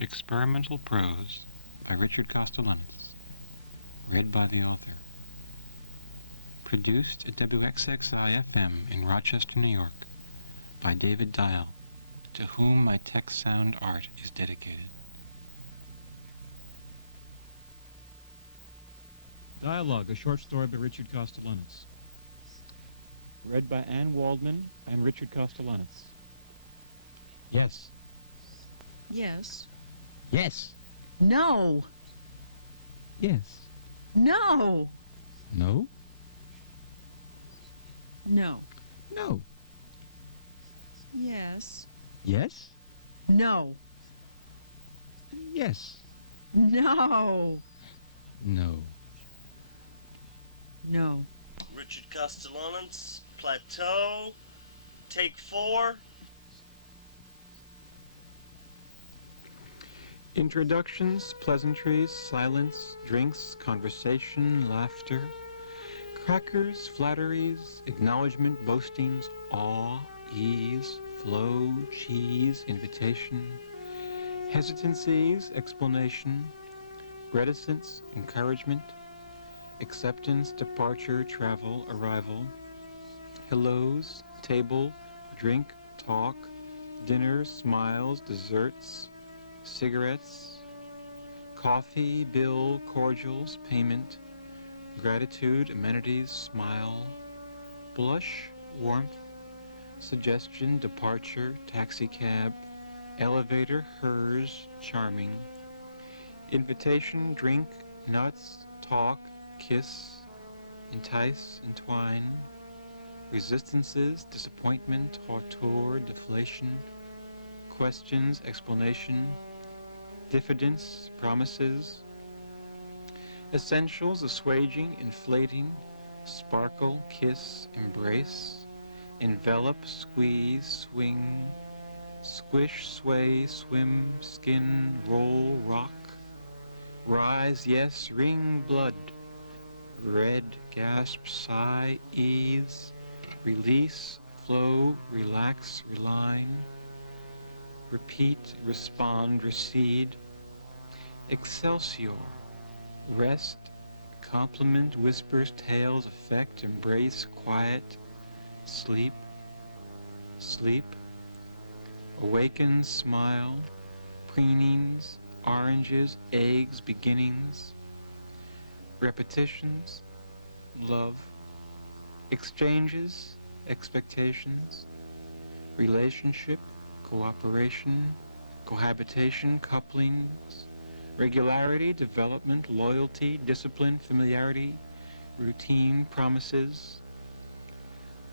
Experimental Prose by Richard Kostelanetz. Read by the author. Produced at WXXI-FM in Rochester, New York by David Dial, to whom my text sound art is dedicated. Dialogue, a short story by Richard Kostelanetz. Read by Anne Waldman and Richard Kostelanetz. Yes. Yes. Yes. No. Yes. No. No. No. No. Yes. Yes. No. Yes. No. No. No. Richard Kostelanetz, Plateau, take 4. Introductions, pleasantries, silence, drinks, conversation, laughter, crackers, flatteries, acknowledgement, boastings, awe, ease, flow, cheese, invitation, hesitancies, explanation, reticence, encouragement, acceptance, departure, travel, arrival, hellos, table, drink, talk, dinner, smiles, desserts, cigarettes, coffee, bill, cordials, payment, gratitude, amenities, smile, blush, warmth, suggestion, departure, taxicab, elevator, hers, charming, invitation, drink, nuts, talk, kiss, entice, entwine, resistances, disappointment, hauteur, deflation, questions, explanation, diffidence, promises, essentials, assuaging, inflating, sparkle, kiss, embrace, envelop, squeeze, swing, squish, sway, swim, skin, roll, rock, rise, yes, ring, blood, red, gasp, sigh, ease, release, flow, relax, reline, repeat, respond, recede, excelsior, rest, compliment, whispers, tales, affect, embrace, quiet, sleep, sleep, awaken, smile, preenings, oranges, eggs, beginnings, repetitions, love, exchanges, expectations, relationship, cooperation, cohabitation, couplings, regularity, development, loyalty, discipline, familiarity, routine, promises,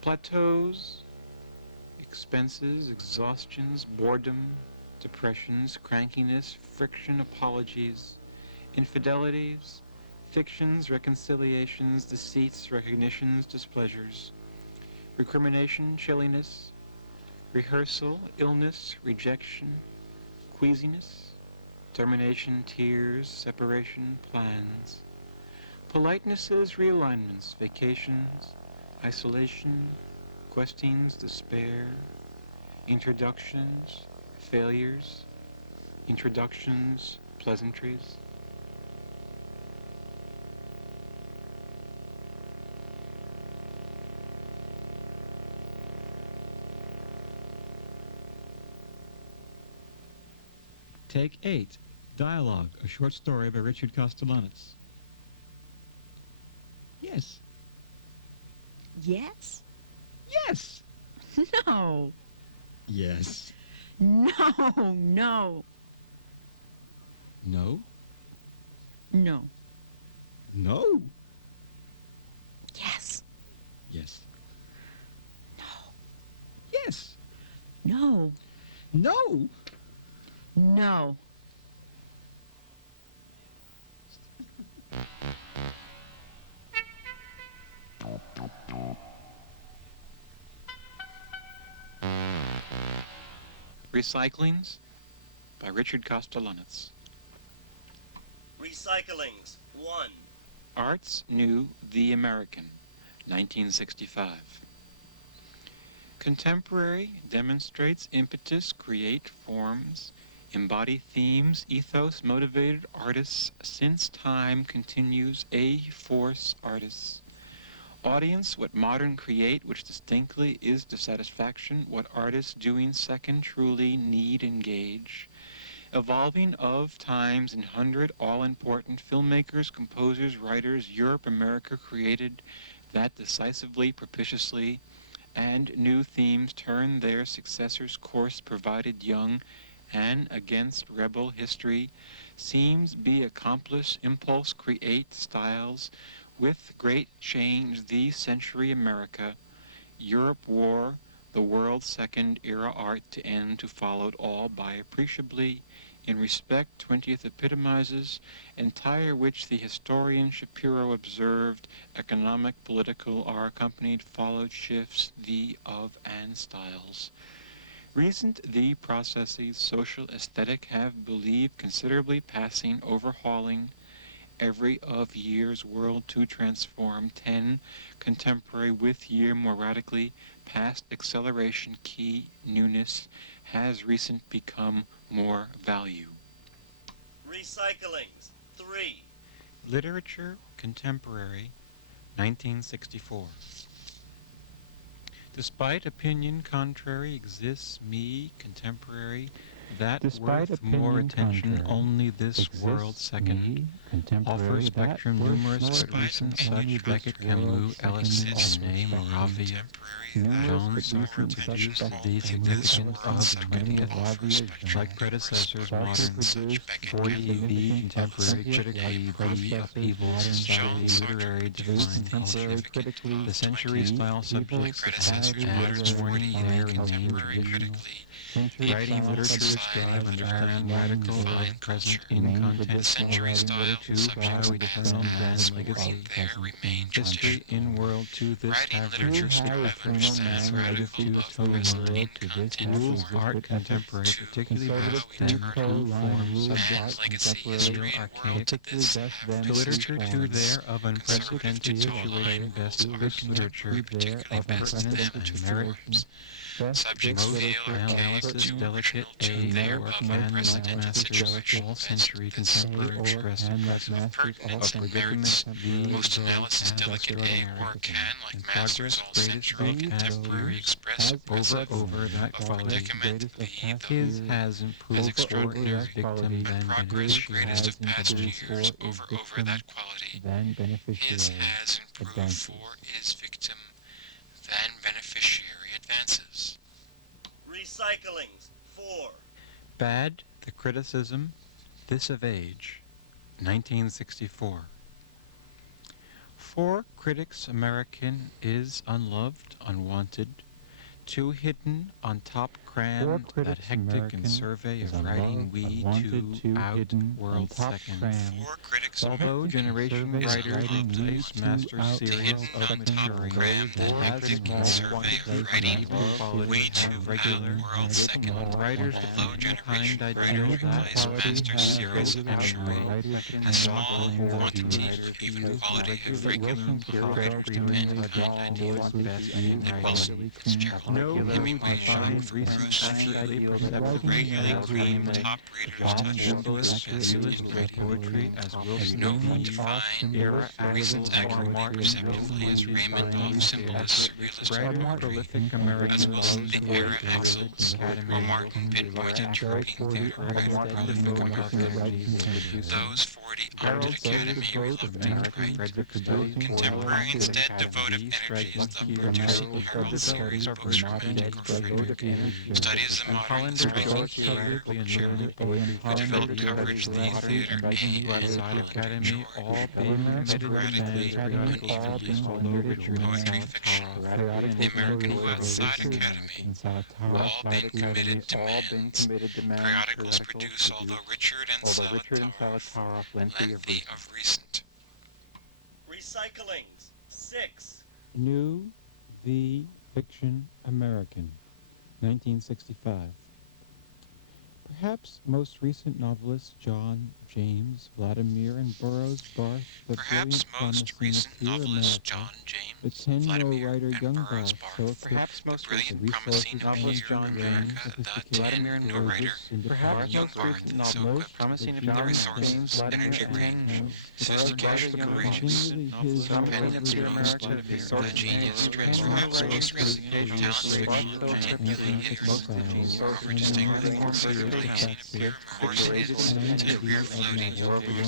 plateaus, expenses, exhaustions, boredom, depressions, crankiness, friction, apologies, infidelities, fictions, reconciliations, deceits, recognitions, displeasures, recrimination, chilliness, rehearsal, illness, rejection, queasiness, termination, tears, separation, plans, politenesses, realignments, vacations, isolation, questings, despair, introductions, failures, introductions, pleasantries. Take 8. Dialogue, a short story by Richard Kostelanetz. Yes. Yes. Yes. No. Yes. No. No. No. No. No. Yes. Yes. No. Yes. No. No. No. Recyclings by Richard Kostelanetz. Recyclings, 1. Arts New, The American, 1965. Contemporary demonstrates impetus, create forms, embody themes, ethos-motivated artists, since time continues a force artists. Audience, what modern create, which distinctly is dissatisfaction, what artists doing second truly need engage. Evolving of times in hundred all-important filmmakers, composers, writers, Europe, America created that decisively, propitiously, and new themes turn their successors' course provided young and against rebel history seems be accomplished impulse create styles with great change the century America Europe war the world's second era art to end to followed all by appreciably in respect 20th epitomizes entire which the historian Shapiro observed economic political are accompanied followed shifts the of and styles. Recent the processes social aesthetic have believed considerably passing overhauling every of year's world to transform 10 contemporary with year more radically past acceleration key newness has recent become more value. Recyclings. 3. Literature contemporary 1964. Despite opinion contrary exists me contemporary that Despite worth more opinion attention contrary only this exists world second me, contemporary, offer that spectrum worth numerous more but recent attention only such this Beckett world Camus second Ellison offers Ney spectrum Moravia numerous John but Sartre recent such produced the spectrum significance Ellison of Ney Beckett Moravia John like predecessors Sartre modern produced 40 the significant contemporary of critically the predecessors upheavals modern society society literary the divine contemporary culture critically the century style subjects society and this morning literary there divine remains culture original century writing style literature subjects strive understand as radical modern of present in remains content original writing to bow eternal brand legacy history in world to this have resisted efforts to tone rule art contemporary particularly best then two forms subject real archaic the literature to there of unprecedented situation best best literature there of unprecedented merits most analysis delicate a network man like masters all century contemporary express impressive of predicament most analysis delicate a or can like masters all century contemporary express over that quality his has improved extraordinary victim than progress greatest of past years over that quality his has improved for is victim than beneficiary advances. Recyclings. 4. Bad, the criticism, this of age, 1964. For critics, American is unloved, unwanted, too hidden, on top crammed, that hectic and survey of writing we too out world second. For critics, although generation writers replace master series of maturing, that hectic and survey of writing we too regular world second. Writers although generation writers replace master series of maturing, a small quantity but even quality of regular writers depend on ideas that Wilson Fitzgerald Hemingway showed for Prose regularly creamed top readers touch fabulous great poetry as Wilson no one defined era recent accurate perceptively as Raymond of symbolist surrealist prolific American as Wilson the era excels or Martin pinpointed European theater writer prolific American those 40 opted Academy reflecting right contemporary instead devotive energies the producing Herald series books romantic or Frederick studies the modern striking theater developed coverage the theater Academy all being committed radically although Richard poetry fiction the American outside Academy all been committed demands periodicals produce although Richard and Salatoff lengthy of recent Recyclings. 6. New the Fiction American 1965. Perhaps most recent novelists John, James, Vladimir, and Burroughs Barth, the Perhaps brilliant most promising recent Clear novelists America, John, the James, 10-year-old Vladimir, writer and Young Burroughs Barth, Barth, so equipped the with brilliant the promising resources novelist and John engineering America, the sophistication 10 and new writer, courageous independence, Young Barth, so most equipped promising with the resources, energy range, sophistication, courageous, independence, the genius, transference, talent, genuinely his, over distinguished, coordinated, career floating,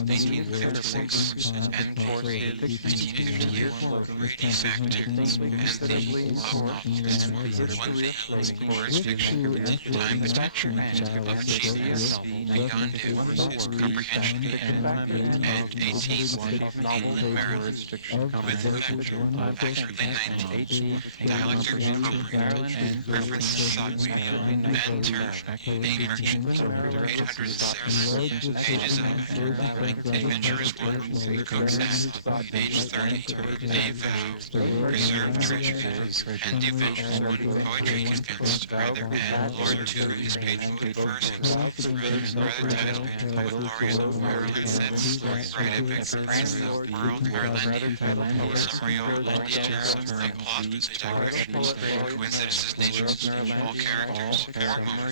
1956, and for his 1958, variety factors, and the novels, one thing, words fiction, time is measurement, of genius, beyond whose comprehension and 18th, England, Maryland, with the early 90s, dialectic and references sought meal, and term, a merchant, 806, pages of, adventurous one, cook's act, page 30, a vow, preserved treasures, and devotion, poetry convinced, rather, and Lord 2 is page 41st himself, rather titled, Glorious Ireland Sets, Right Epic, the World Irelandian, Summary of Indians, the plot is a digression, coincidences, natures, all characters,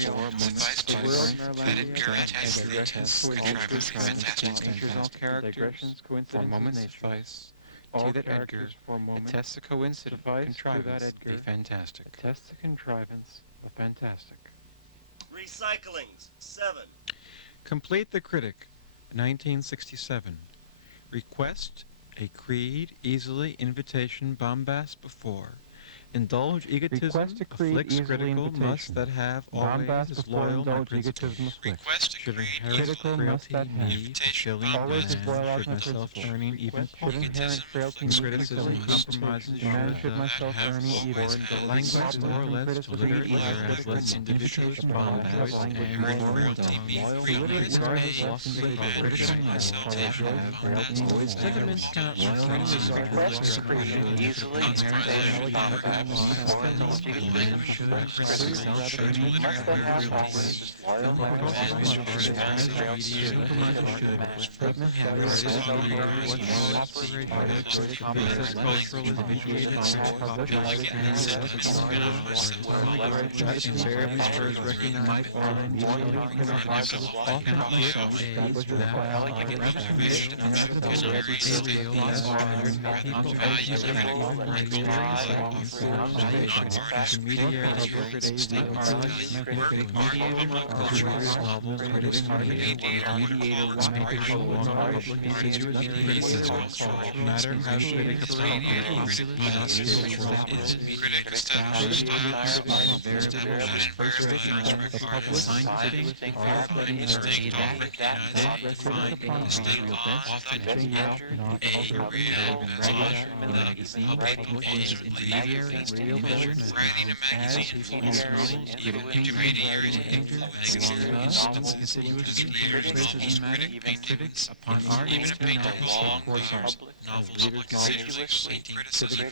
four moments, advice to, that Edgar attests the intense contrivance, fantastic, digressions, coincidence, moments, advice, to that Edgar, attests the coincidence, contrivance, the fantastic. Attests the contrivance, the fantastic. Recyclings, 7. Complete the Critic, 1967. Request, a creed, easily, invitation, bombast before. Indulge egotism, Request a creed, afflicts easily, critical, invitation. must that have Bombast always is before loyal, my indulge principle. egotism afflicts. request a Should creed, inherit Critical must frailty, that have. me, invitation, filling Always is loyal, man, should my myself principle. earning, even Should inherent egotism, frailty, afflicts me, criticism, filling compromises, man should that myself have earning always evil. held language more or less to criticism, literary criticism, whereas less individuals criticism, upon criticism, voice language and more or moral less. tone. realize Regardless a often the man critical should myself have sentiments cannot Request a creed, easily matter how critic critic established the public fine distinct often a real public writing a magazine intermediaries critics upon art even a painter long novels considerably criticism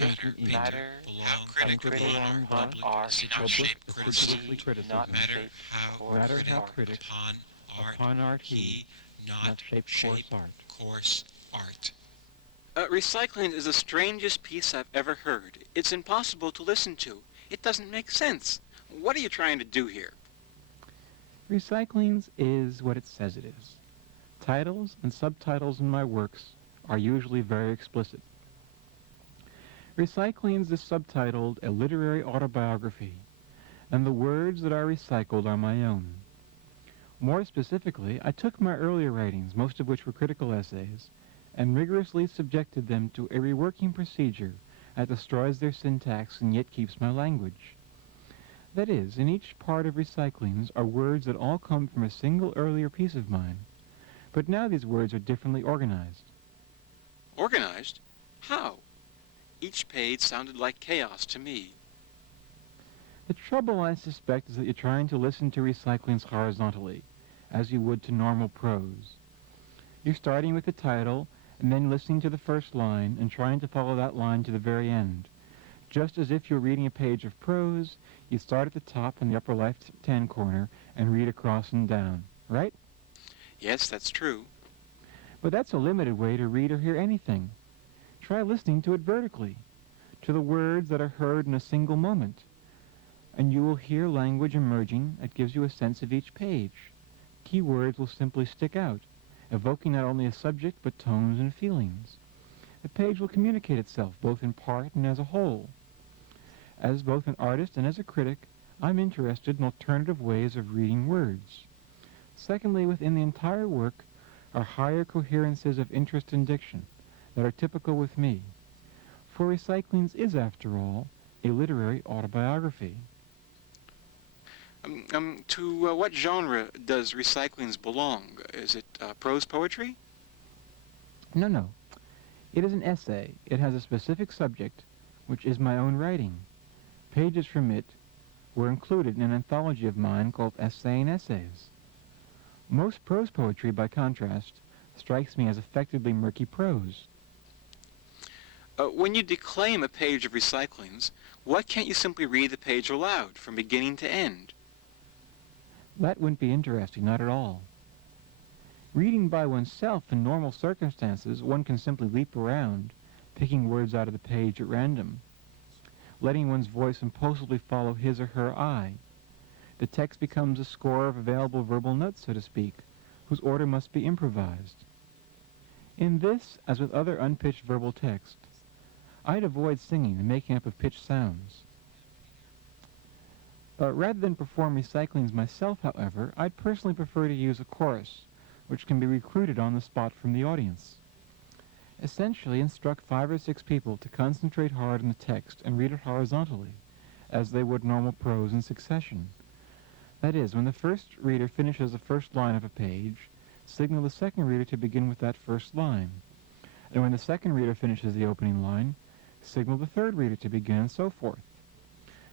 matter how critical public not shape criticism matter how critic upon art he not shape coarse art. Recycling is the strangest piece I've ever heard. It's impossible to listen to. It doesn't make sense. What are you trying to do here? Recyclings is what it says it is. Titles and subtitles in my works are usually very explicit. Recyclings is subtitled A Literary Autobiography, and the words that are recycled are my own. More specifically, I took my earlier writings, most of which were critical essays, and rigorously subjected them to a reworking procedure that destroys their syntax and yet keeps my language. That is, in each part of recyclings are words that all come from a single earlier piece of mine, but now these words are differently organized. Organized? How? Each page sounded like chaos to me. The trouble, I suspect, is that you're trying to listen to recyclings horizontally, as you would to normal prose. You're starting with the title, and then listening to the first line, and trying to follow that line to the very end. Just as if you're reading a page of prose, you start at the top in the upper left-hand corner, and read across and down, right? Yes, that's true. But that's a limited way to read or hear anything. Try listening to it vertically, to the words that are heard in a single moment, and you will hear language emerging that gives you a sense of each page. Key words will simply stick out, evoking not only a subject but tones and feelings. The page will communicate itself both in part and as a whole. As both an artist and as a critic, I'm interested in alternative ways of reading words. Secondly, within the entire work are higher coherences of interest and diction that are typical with me. For Recyclings is, after all, a literary autobiography. To what genre does Recyclings belong? Is it prose poetry? No. It is an essay. It has a specific subject, which is my own writing. Pages from it were included in an anthology of mine called Essay and Essays. Most prose poetry, by contrast, strikes me as effectively murky prose. When you declaim a page of Recyclings, why can't you simply read the page aloud, from beginning to end? That wouldn't be interesting, not at all. Reading by oneself in normal circumstances, one can simply leap around, picking words out of the page at random, letting one's voice impulsively follow his or her eye. The text becomes a score of available verbal notes, so to speak, whose order must be improvised. In this, as with other unpitched verbal text, I'd avoid singing and making up of pitched sounds. Rather than perform Recyclings myself, however, I'd personally prefer to use a chorus, which can be recruited on the spot from the audience. Essentially, instruct 5 or 6 people to concentrate hard on the text and read it horizontally, as they would normal prose in succession. That is, when the first reader finishes the first line of a page, signal the second reader to begin with that first line. And when the second reader finishes the opening line, signal the third reader to begin, and so forth.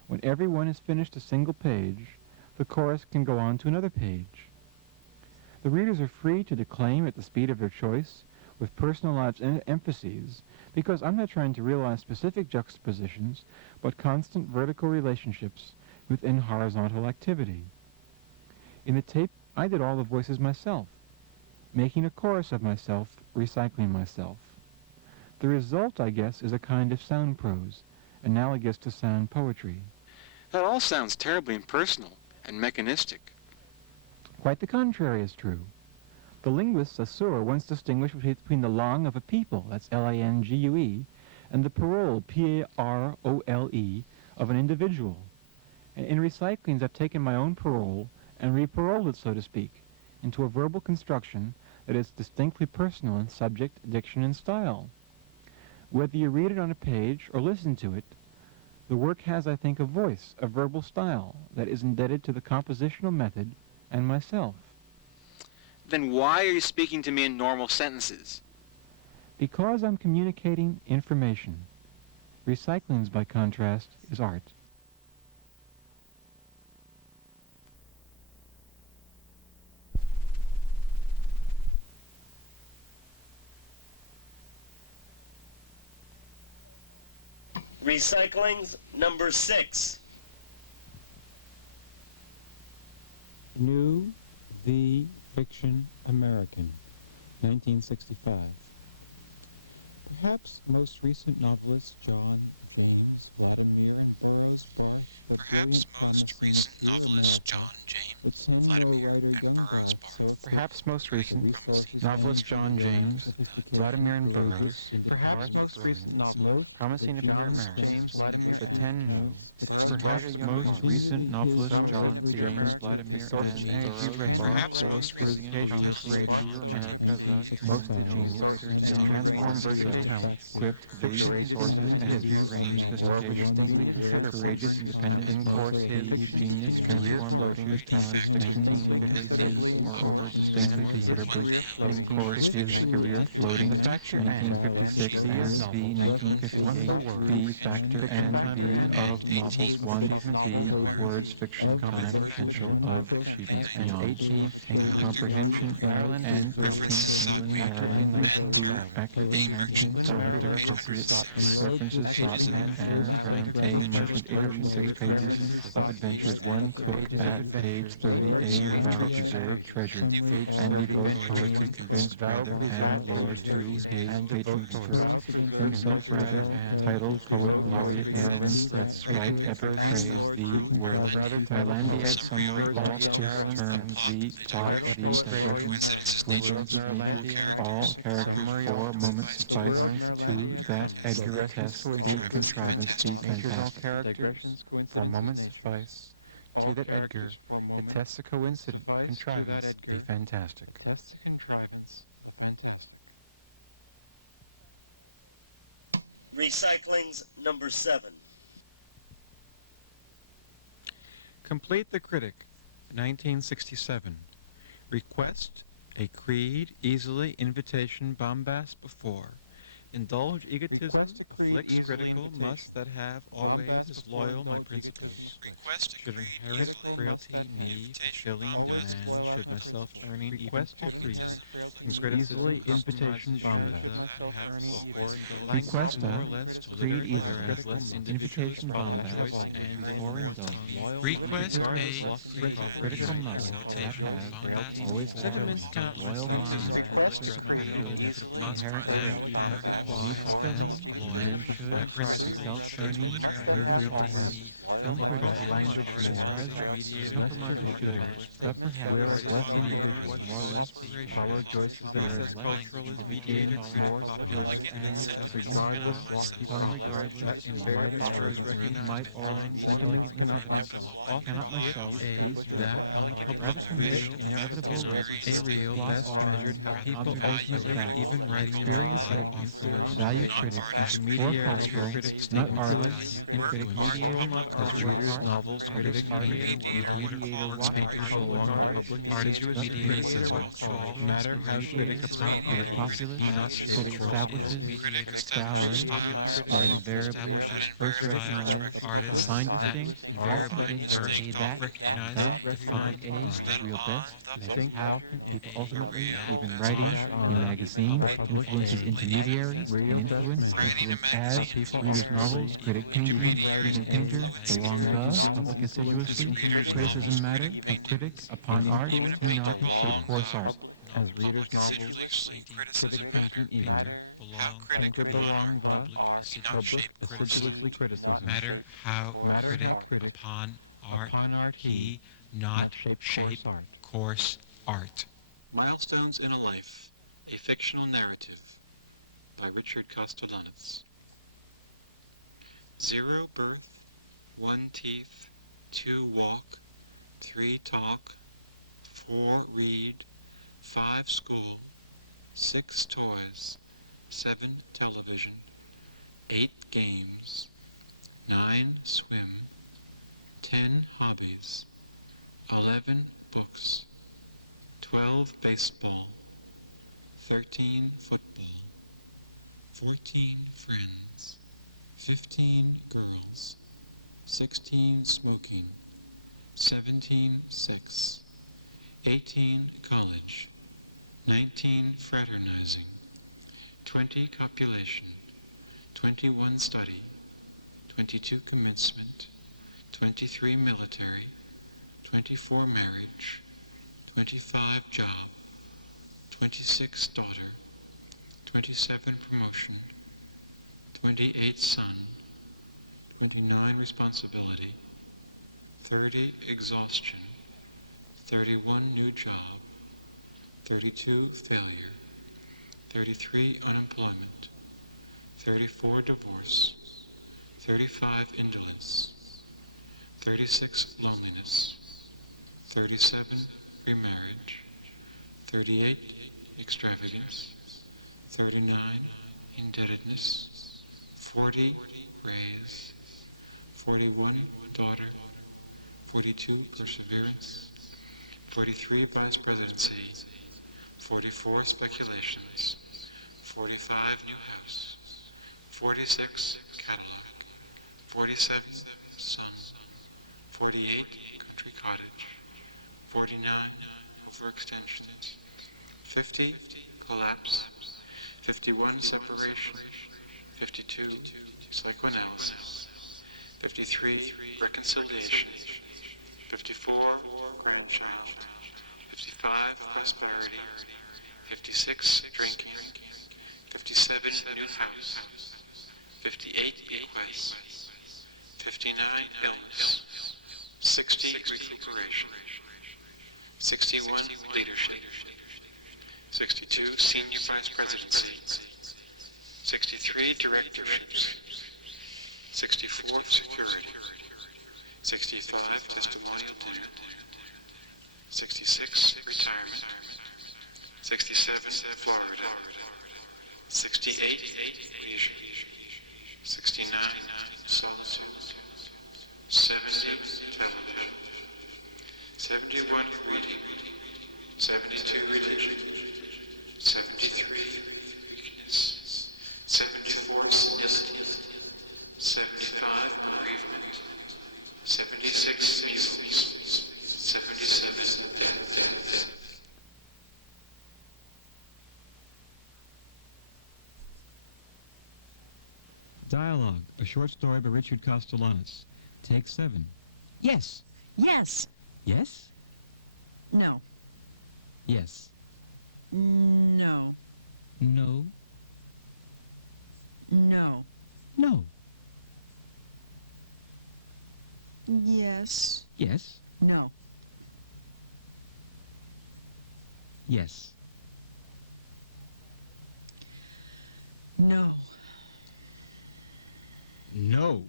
When everyone has finished a single page, the chorus can go on to another page. The readers are free to declaim at the speed of their choice, with personalized emphases, because I'm not trying to realize specific juxtapositions, but constant vertical relationships within horizontal activity. In the tape, I did all the voices myself, making a chorus of myself, recycling myself. The result, I guess, is a kind of sound prose, analogous to sound poetry. That all sounds terribly impersonal and mechanistic. Quite the contrary is true. The linguist Saussure once distinguished between the langue of a people, that's L-A-N-G-U-E, and the parole, P-A-R-O-L-E, of an individual. In Recyclings, I've taken my own parole and re-paroled it, so to speak, into a verbal construction that is distinctly personal in subject, diction, and style. Whether you read it on a page or listen to it, the work has, I think, a voice, a verbal style, that is indebted to the compositional method and myself. Then why are you speaking to me in normal sentences? Because I'm communicating information. Recyclings, by contrast, is art. Recyclings number 6. New, the Fiction American, 1965. Perhaps most recent novelist John James Vladimir and Burroughs Barth. Perhaps most recent novelist John James Vladimir and Burroughs Barth. Perhaps most recent novelist John James Vladimir and Burroughs. Perhaps most recent novelist Promising to be your marriage. The 10 No. Perhaps most recent novelist John James Vladimir and Burroughs. Perhaps most recent novelist Most ingenious writers transform virtuous talent, equipped with resources and rearranged sophistication, courageous, independent, in-course his genius, transform virtuous talent, distinctly, moreover, distinctly, considerably, in-course his career floating, 1956 and B, 1958, B, factor and B of novels 1, B, words, fiction, comment, potential of achievements beyond, 18, comprehension, Ireland, and 15, Ireland, accurate, merchant, appropriate, references, sought, and A merchant 806 pages of adventures, one cook at page 30A, vow preserved treasure, and devote poetry convinced brother and lord to his patron preferred, himself rather, titled poet laureate Maryland, let's write epic praise the world. Irelandiad summary, lost his terms, the plot, the digression, coincidence of nature, all characters, 4 moments suffice to that Edgar attests the contrivance, the fantastic. 4 moments suffice to that Edgar attests the coincident contrivance, the fantastic. Recycling's number 7. Complete the Critic, 1967. Request, a creed, easily, invitation, bombast before. Indulge egotism, afflicts critical, must that have always as loyal my principles. Request a Should creed inherent easily, frailty, need, filling, demand, should myself earning Request even a creed. criticism, Easily, invitation, bombast. Request Request a creed easily, invitation, bombast, and foreign done. Request a creed Critical must invitation, have bombast, always sentiments have cannot loyal mind, request a creed, inherent frailty, need fulfilling, demand self-turning, uncritical language but perhaps less individual, more or less power rejoices there is less individual, more and regardless, unregardless, in various terms, might all sentiments cannot myself that rather commit inevitable risk, a real, best measured, people ultimately ultimate, even writing experience offers value critic, more cultural, not artists, mediator, as readers, novels, critic, mediator, painters, along the public, artists, mediators, as well, matter, how critic, the populace, that establishes scholars, that invariably first recognize, define distinct, invariably that, define a, real best, think how, people ultimately, even writing, in magazines, influences intermediaries, and influence as, readers novels, critic painters, even painter, belong to, public assiduously, criticism matter, a critic, upon art, he not shape coarse art, as readers novels, criticism matter, painter, how critic belong upon the art cannot shape assiduously criticism, matter, how critic upon art he not shape coarse art. Milestones in a Life, a Fictional Narrative by Richard Kostelanetz. 0 birth, 1 teeth, 2 walk, 3 talk, 4 read, 5 school, 6 toys, 7 television, 8 games, 9 swim, 10 hobbies, 11 books, 12 baseball, 13 football, 14 friends, 15 girls, 16 smoking, 17 sex, 18 college, 19 fraternizing, 20 copulation, 21 study, 22 commencement, 23 military, 24 marriage, 25 job, 26 daughter, 27 promotion, 28 son, 29 responsibility, 30 exhaustion, 31 new job, 32 failure, 33 unemployment, 34 divorce, 35 indolence, 36 loneliness, 37 remarriage, 38 extravagance, 39 indebtedness, 40 raise, 41 daughter, 42 perseverance, 43 vice presidency, 44 speculations, 45 new house, 46 catalog, 47 son, 48 country cottage, 49 overextensions, 50 collapse, 51 separation, 52 psychoanalysis. 53, reconciliation. 54, grandchild. 55, prosperity. 56, drinking. 57, new house. 58, bequest. 59, illness. 60, recuperation. 61, leadership. 62, senior vice presidency. 63, directorships. 64, security. 65, testimonial dinner. 66, retirement. 67, Florida. 68, leisure. 69, solitude. 70, television. 71, reading. 72, religion. 73, weakness. 74, sadistic. 75, bereavement. 76, measles. 77, death. Dialogue, a short story by Richard Kostelanetz. Take 7. Yes. Yes. Yes? No. Yes. No. No. No. No. Yes. Yes. No. Yes. No. No.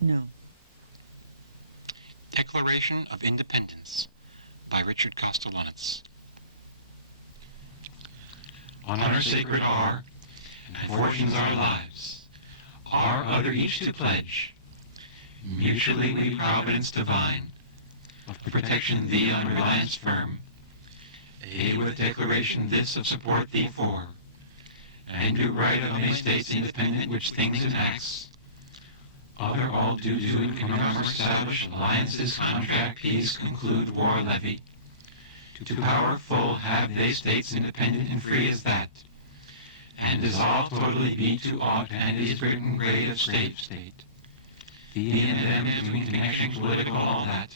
No. Declaration of Independence by Richard Kostelanetz. On our sacred R, and fortunes our lives, our other each to pledge, mutually we providence divine, of protection thee on reliance firm, aid with declaration this of support thee for, and do right of any states independent which things and acts, other all do in commerce establish alliances, contract, peace, conclude war, levy. To power full have they states independent and free as that, and dissolve totally be to aught and is Britain grade of state. Thee and them between connection political all that,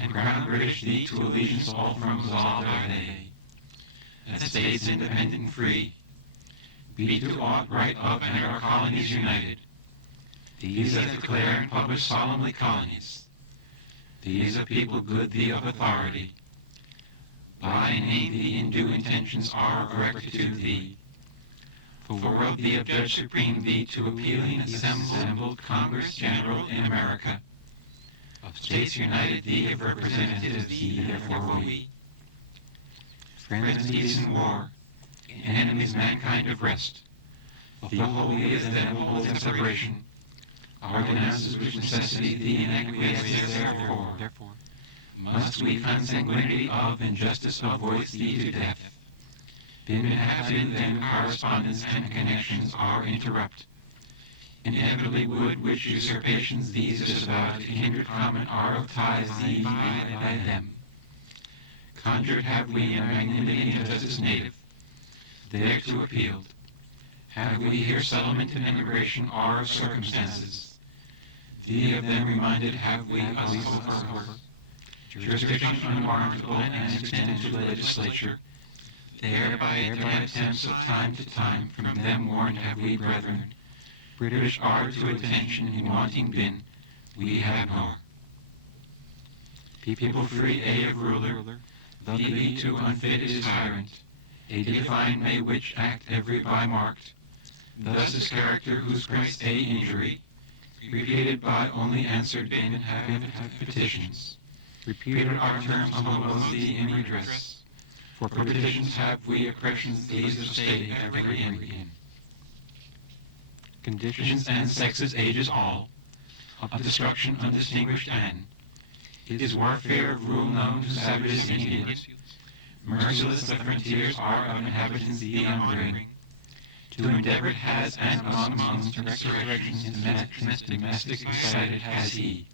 and crown British thee to allegiance all from resolved are they, that states independent and free, be to aught right of and our colonies united. These that declare and publish solemnly colonies. These a people good thee of authority. By name thee in due intentions are of rectitude thee. For world thee of Judge Supreme thee to appealing assembled Congress General in America. Of States United thee of representatives thee therefore we. Friends peace and war, in enemies mankind of rest. Of the whole we as them hold in separation. Our denounces which necessity thee in acquiescence therefore, must we consanguinity of and justice of voice thee to death. Been inhabited then correspondence and connections are interrupt. Inevitably would which usurpations these disavowed to kindred common are of ties thee by them. Conjured have we in magnanimity and justice native, thereto appealed. Have we here settlement and emigration are of circumstances. Thee of them reminded have we us over. Jurisdiction unwarrantable and extended to the legislature. Thereby attempts of time to time from them warned have we brethren. British are to attention in wanting been, we have nor. People free a of ruler, thee be too unfit is tyrant. A divine may which act every by marked. Thus his character whose price a injury, repeated by only answered been have petitions. Repeated our terms humble thee in redress. For petitions have we oppressions these of state every in. Conditions and sexes ages all, of destruction undistinguished and, is warfare of rule known to savages Indians. Merciless the frontiers are of inhabitants thee unbring. To endeavor has and amongst insurrections domestic excited has he.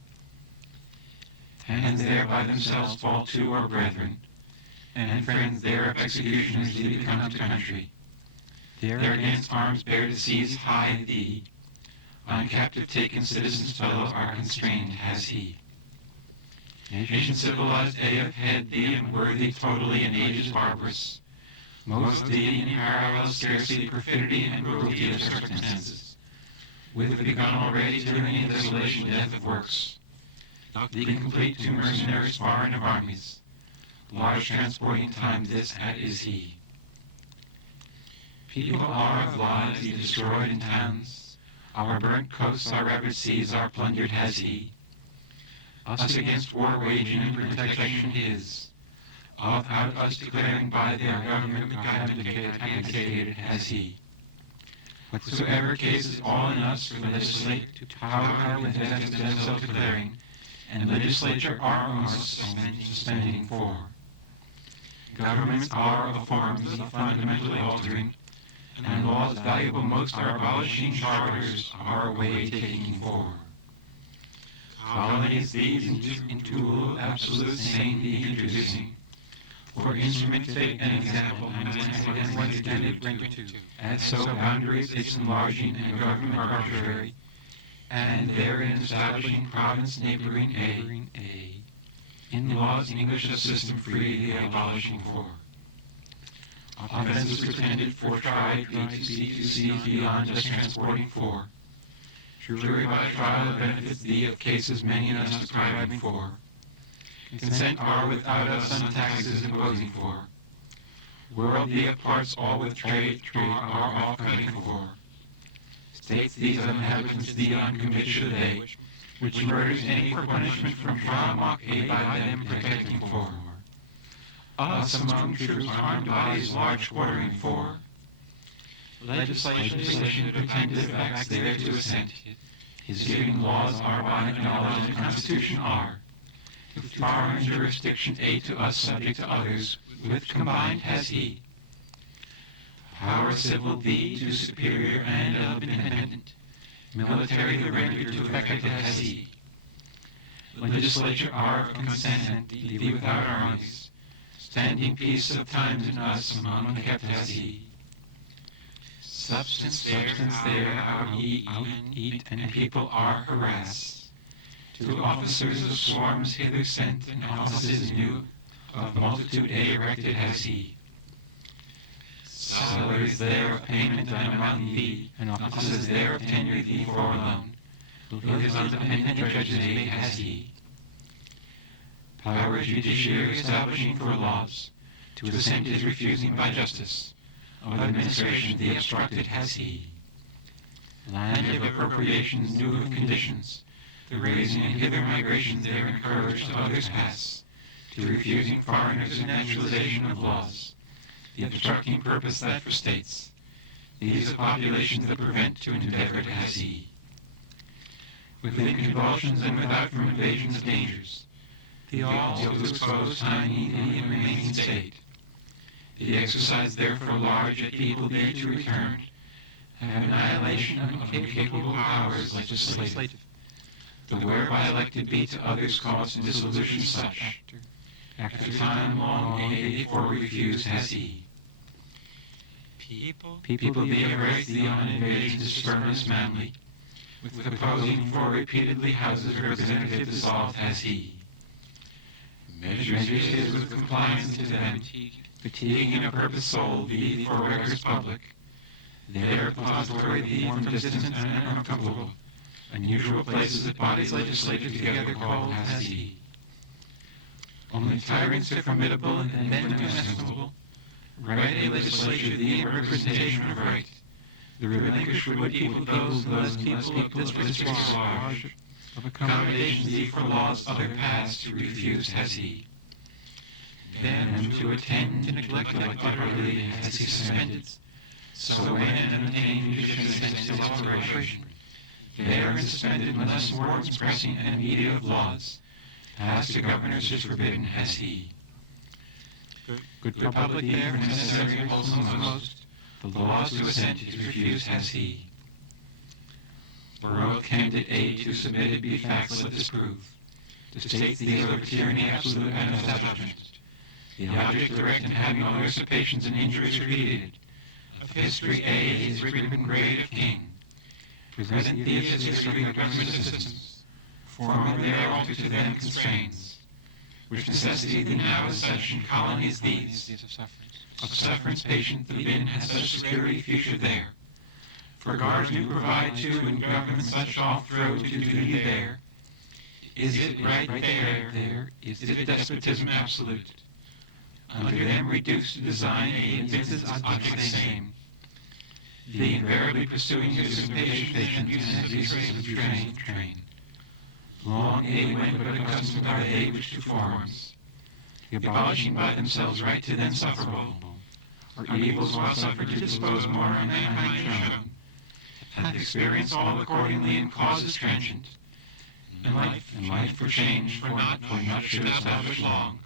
Hands there by themselves fall to our brethren, and friends there of executioners thee become to country. There against arms bare to seize high thee, on captive taken citizens' fellow are constrained has he. Nation civilized they have had thee, and worthy totally in ages barbarous, most thee in parallel scarcely perfidy and cruelty of circumstances, with begun already tyranny, desolation, death of works, thee complete to mercenaries foreign of armies, large transporting time this at is he. People are of lives he destroyed in towns, our burnt coasts, our ravaged seas, our plundered has he. Us against war waging and protection his, without us declaring by their government abdicated has he. Whatsoever cases all in us for legislate to power with themselves declaring, and legislature our own suspending for. Governments are of forms of fundamentally altering, and laws valuable most are abolishing, charters our way taking for. Colonies these into absolute sane be introducing, for instrument fit and example, and what standard render to. As so boundaries its enlarging and government arbitrary, and therein establishing province neighboring A, in laws English a system free the abolishing for. Offenses pretended for tried, to see beyond just transporting for. Jury by trial benefits thee of cases many and us depriving for. Consent are without us some taxes imposing for. World thee aparts all with trade are all cutting for. States these inhabitants thee on conviction they, which murders any for punishment from trial mock aid by them protecting for. Us among troops armed bodies large quartering for. Legislation pretended facts there to assent. His giving laws are by knowledge and constitution are. To foreign jurisdiction aid to us subject to others, with combined has he. Power civil thee to superior and of independent, military the rendered to effective has he. Legislature are of consent thee without armies, standing peace of times in us among kept has he. Substance there out eat, and people are harassed. To officers of swarms hither sent, and offices new, of multitude erected has he. Salaries there of payment done among thee, and offices there of tenure thee for alone. His independent judges made has he. Power judiciary establishing for laws, to assent is refusing by justice. Of administration the obstructed has he. Land of appropriations new of conditions, the raising and hither migrations there encouraged to others pass, to refusing foreigners and naturalization of laws, the obstructing purpose that for states, these of populations that prevent to endeavored has he. Within convulsions and without from invasions of dangers, the all to expose tiny the remaining state, the exercise therefore large at people be to return, have annihilation of incapable powers legislative, the whereby elected be to others cause dissolution such, after time long aid for refused has he. People be embraced thee on invasions firmness manly, with opposing for repeatedly houses representative dissolved has he. Measures his with compliance to them, fatiguing a purpose soul thee for records public, there depository thee from distance and uncomfortable, unusual places that bodies legislative together called has he. Only tyrants are formidable and men inestimable, right a legislature thee in representation of right, the relinquished would people those people of this district large, of accommodation thee for laws other paths to refuse has he. Then to attend to neglect utterly has he suspended, so when an obtained conditions to operation, there and suspended unless wards pressing and immediate of laws, as to governors is forbidden has he. Good public there necessary and wholesome most, the laws to assent is refused has he. Royal candidate aid to submitted be facts let disprove, to state these of tyranny absolute and establishment, the object direct and having all usurpations and injuries repeated, Of history A is written grade of king. Present thee as history of government systems, forming their alter to them constraints, which necessity thee now as such in colonies these, of sufferance patient the bin has such security future there. For guards do provide to and government such oft throw to duty there. Is it right there? Is it despotism absolute? Under them reduced to design a invented object same. The invariably pursuing usurpation and abuses of train. Long went but accustomed are they which to forms, abolishing by themselves right to then sufferable, or evils while suffered to dispose more on mankind shown, hath experience all accordingly in causes transient, and life for change, for not should establish long.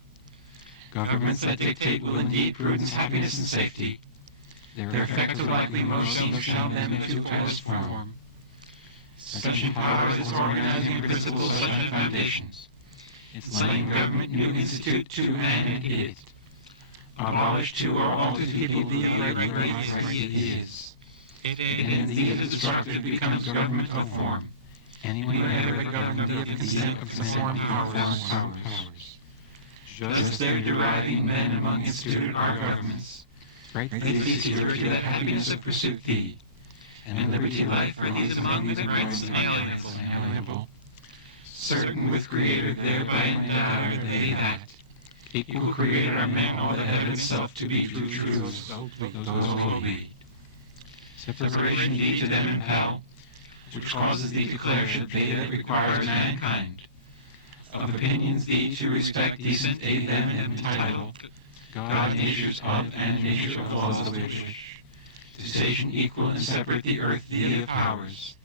Governments that dictate will indeed prudence, happiness, and safety. Their effect likely most shall them into fullest form. Such in power its organizing principles, such as foundations. Its laying government new institute to and it. Abolish to or alter to people the right is. And in thee the destructive becomes government of form. Anyone ever governed of consent of form powers. Just there deriving men among instituted our governments. Right thee security that happiness of pursuit thee. And liberty life for these among the rights inalienable. Certain with Creator thereby endowed are they that, equal Creator are men all the heaven's self to be true truths, those will be. Separation thee to them impel, which causes thee to declare should they that requires mankind. Of opinions thee to respect decent aid them entitled, God natures of and nature of laws of which, to station equal and separate the earth thee of powers,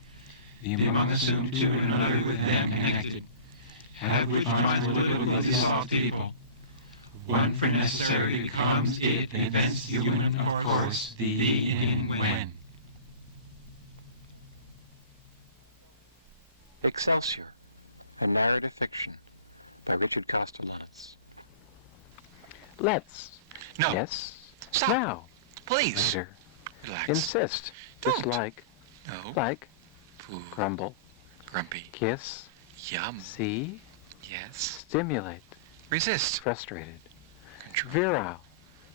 the among assumed to and another with them connected, have which finds liberally dissolved people. One for necessary becomes it, events human of course, thee in when. Excelsior, a narrative fiction by Richard Kostelanetz. Let's. No. Yes. Stop. Now. Please. Later. Relax. Insist. Don't. Dislike. No. Like. Pooh. Grumble. Grumpy. Kiss. Yum. See. Yes. Stimulate. Resist. Frustrated. Control. Virile.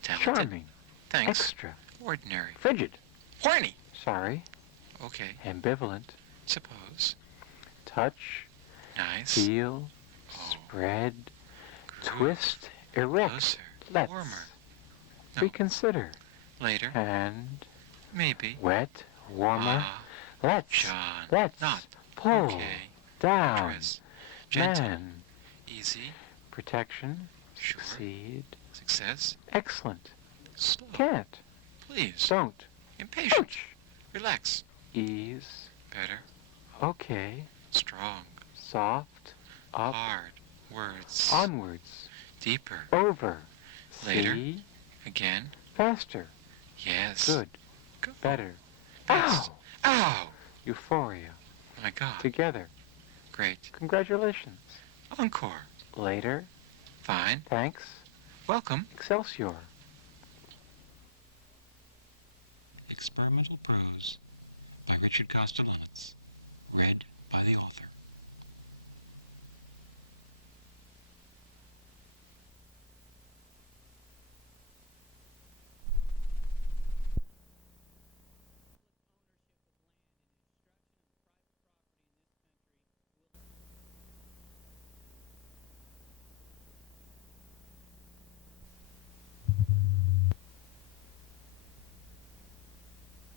Talented. Charming. Thanks. Extra. Ordinary. Frigid. Horny. Sorry. Okay. Ambivalent. Suppose. Touch. Nice. Feel. Oh. Spread. Groove. Twist. Erect. Closer. Let's. Warmer. No. Reconsider. Later. And. Maybe. Wet. Warmer. Ah. Let's. John. Let's. Not. Pull. Okay. Down. Dress. Gentle. Man. Easy. Protection. Sure. Succeed. Success. Excellent. Slow. Can't. Please. Don't. Impatient. Ouch. Relax. Ease. Better. Okay. Strong. Soft. Up. Hard. Words. Onwards. Deeper. Over. Later. See. Again. Faster. Yes. Good. Go. Better. Best. Ow! Ow! Euphoria. My God. Together. Great. Congratulations. Encore. Later. Fine. Thanks. Welcome. Excelsior. Experimental Prose by Richard Kostelanetz. Read by the author.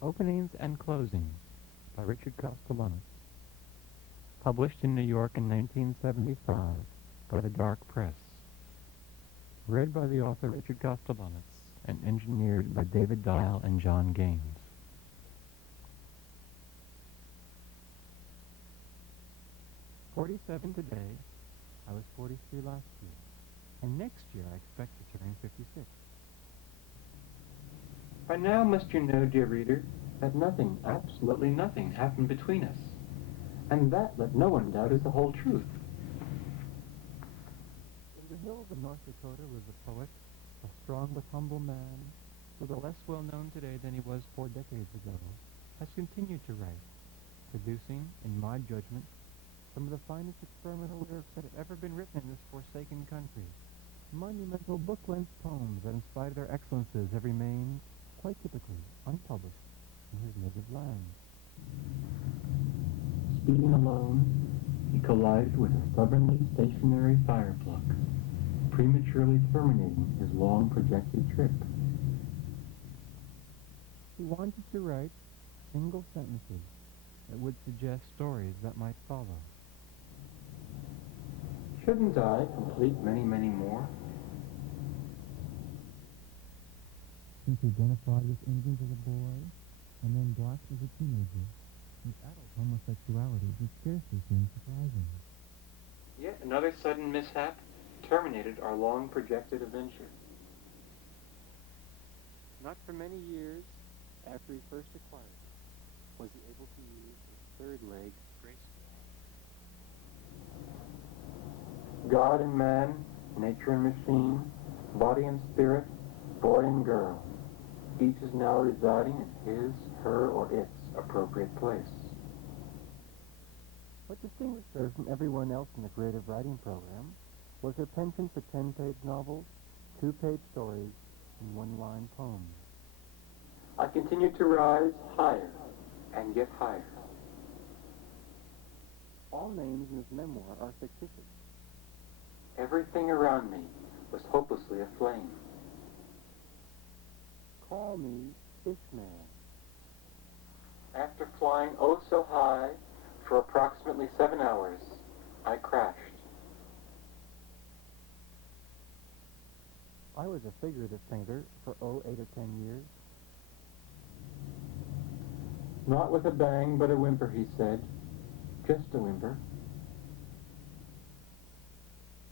Openings and Closings by Richard Kostelanetz. Published in New York in 1975 by the Dark Press. Read by the author Richard Kostelanetz and engineered by David Dial and John Gaines. "47 today. I was 43 last year. And next year I expect to turn 56. By now must you know, dear reader, that nothing, absolutely nothing, happened between us. And that, let no one doubt, is the whole truth. In the hills of North Dakota was a poet, a strong but humble man, although less well known today than he was 4 decades ago, has continued to write, producing, in my judgment, some of the finest experimental lyrics that have ever been written in this forsaken country. Monumental book-length poems that, in spite of their excellences, have remained, quite typically, unpublished in his native land. Speeding alone, he collided with a stubbornly stationary fire plug, prematurely terminating his long projected trip. He wanted to write single sentences that would suggest stories that might follow. Shouldn't I complete many, many more? Since he identified with Indians as a boy, and then blacks as a teenager, his adult homosexuality would scarcely seem surprising. Yet another sudden mishap terminated our long-projected adventure. Not for many years after he first acquired it was he able to use his third leg gracefully. God and man, nature and machine, body and spirit, boy and girl, each is now residing in his, her, or its appropriate place. What distinguished her from everyone else in the creative writing program was her penchant for 10-page novels, 2-page stories, and 1-line poems. I continued to rise higher and yet higher. All names in his memoir are fictitious. Everything around me was hopelessly aflame. Call me Fishman. After flying oh so high for approximately 7 hours, I crashed. I was a figurative painter for 8 or 10 years. Not with a bang, but a whimper, he said. Just a whimper.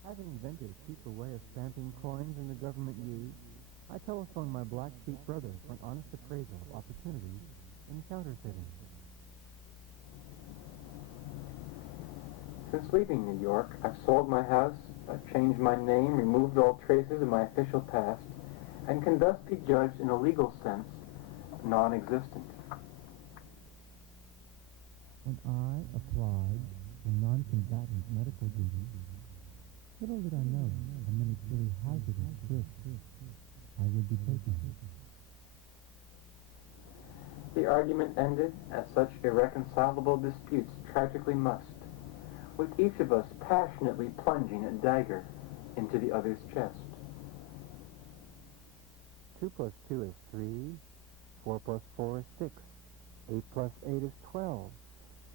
Having invented a cheaper way of stamping coins than the government used, I telephoned my Blackfeet brother for an honest appraisal of opportunities in counterfeiting. Since leaving New York, I've sold my house, I've changed my name, removed all traces of my official past, and can thus be judged in a legal sense non-existent. When I applied for non-combatant medical duty, little did I know how many truly hazardous risks I would be taking. The argument ended, as such irreconcilable disputes tragically must, with each of us passionately plunging a dagger into the other's chest. 2 plus 2 is 3, 4 plus 4 is 6, 8 plus 8 is 12,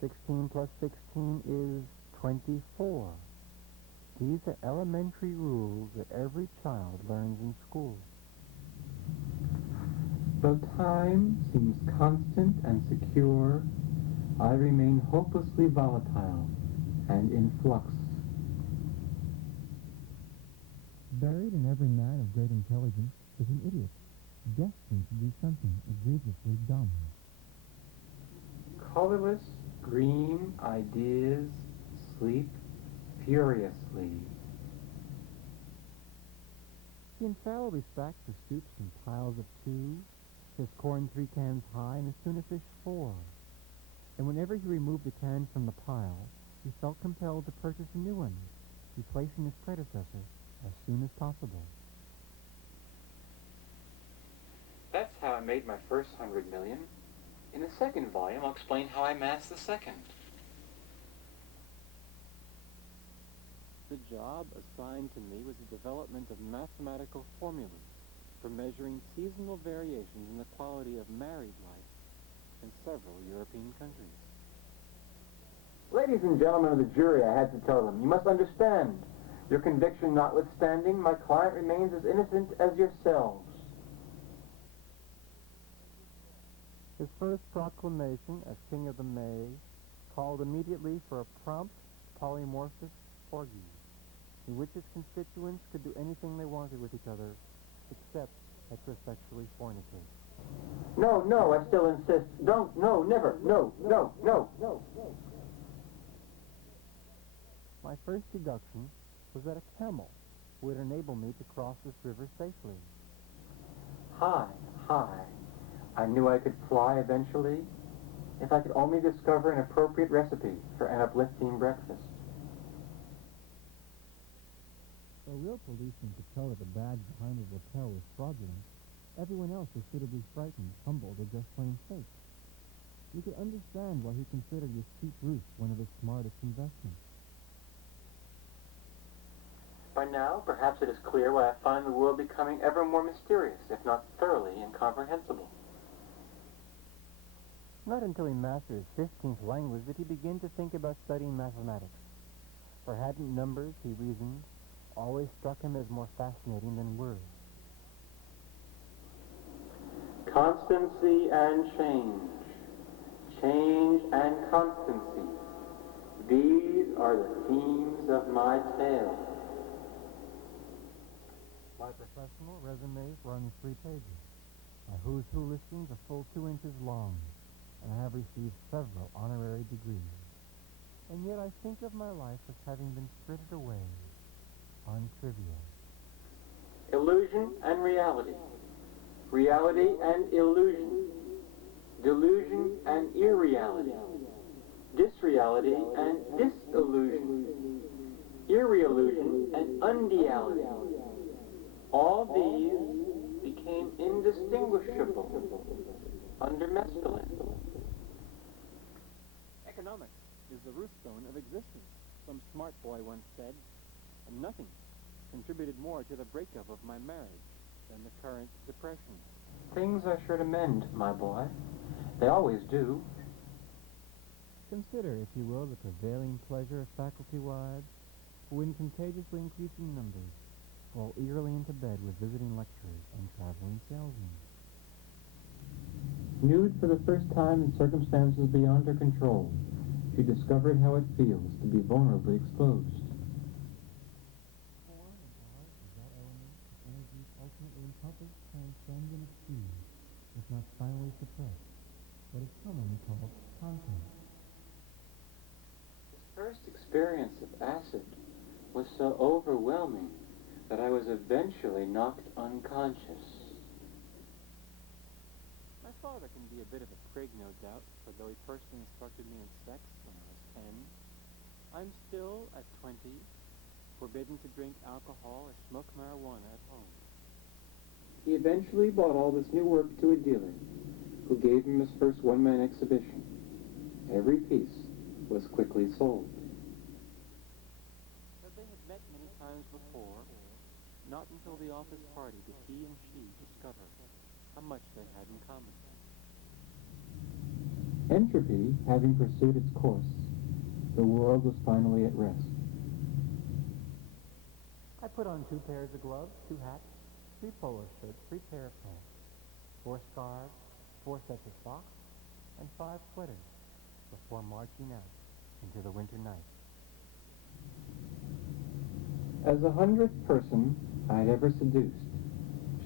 16 plus 16 is 24. These are elementary rules that every child learns in school. Though time seems constant and secure, I remain hopelessly volatile and in flux. Buried in every man of great intelligence is an idiot, destined to do something egregiously dumb. Colorless, green ideas sleep furiously. He infallibly stacks the stoops in piles of 2, his corn 3 cans high, and his tuna fish 4. And whenever he removed a can from the pile, he felt compelled to purchase a new one, replacing his predecessor as soon as possible. That's how I made my first 100 million. In the second volume, I'll explain how I amassed the second. The job assigned to me was the development of mathematical formulas for measuring seasonal variations in the quality of married life in several European countries. Ladies and gentlemen of the jury, I had to tell them, you must understand, your conviction notwithstanding, my client remains as innocent as yourselves. His first proclamation as King of the May called immediately for a prompt polymorphous orgy, in which his constituents could do anything they wanted with each other, except heterosexually fornicate. No, I still insist. Don't, no, never, no. My first deduction was that a camel would enable me to cross this river safely. High high. I knew I could fly eventually if I could only discover an appropriate recipe for an uplifting breakfast. A real policeman could tell that the badge behind his lapel was fraudulent. Everyone else was suitably frightened, humbled, or just plain fake. You could understand why he considered his cheap roof one of his smartest investments. By now, perhaps it is clear why I find the world becoming ever more mysterious, if not thoroughly incomprehensible. Not until he mastered his 15th language did he begin to think about studying mathematics. For hadn't numbers, he reasoned, always struck him as more fascinating than words. Constancy and change. Change and constancy. These are the themes of my tale. My professional resume runs 3 pages. My who's who listings are full 2 inches long, and I have received several honorary degrees. And yet I think of my life as having been spirited away on trivia. Illusion and reality. Reality and illusion. Delusion and irreality. Disreality and disillusion. Irreallusion and unreality. All these became indistinguishable under mescaline. Economics is the rootstone of existence, some smart boy once said, and nothing contributed more to the breakup of my marriage than the current depression. Things are sure to mend, my boy. They always do. Consider, if you will, the prevailing pleasure of faculty wives who, in contagiously increasing numbers, fall eagerly into bed with visiting lecturers and traveling salesmen. Nude for the first time in circumstances beyond her control, she discovered how it feels to be vulnerably exposed. Form and art is that element of energy ultimately encompassed, transcends, and exceeds, if not finally suppressed, what is commonly called content. This first experience of acid was so overwhelming that I was eventually knocked unconscious. My father can be a bit of a prig, no doubt, for though he personally instructed me in sex when I was 10, I'm still, at 20, forbidden to drink alcohol or smoke marijuana at home. He eventually bought all this new work to a dealer, who gave him his first one-man exhibition. Every piece was quickly sold. But they had met many times before, not until the office party did he and she discover how much they had in common. Entropy having pursued its course, the world was finally at rest. I put on 2 pairs of gloves, 2 hats, 3 polo shirts, 3 pair of pants, 4 scarves, 4 sets of socks, and 5 sweaters before marching out into the winter night. As the 100th person I had ever seduced,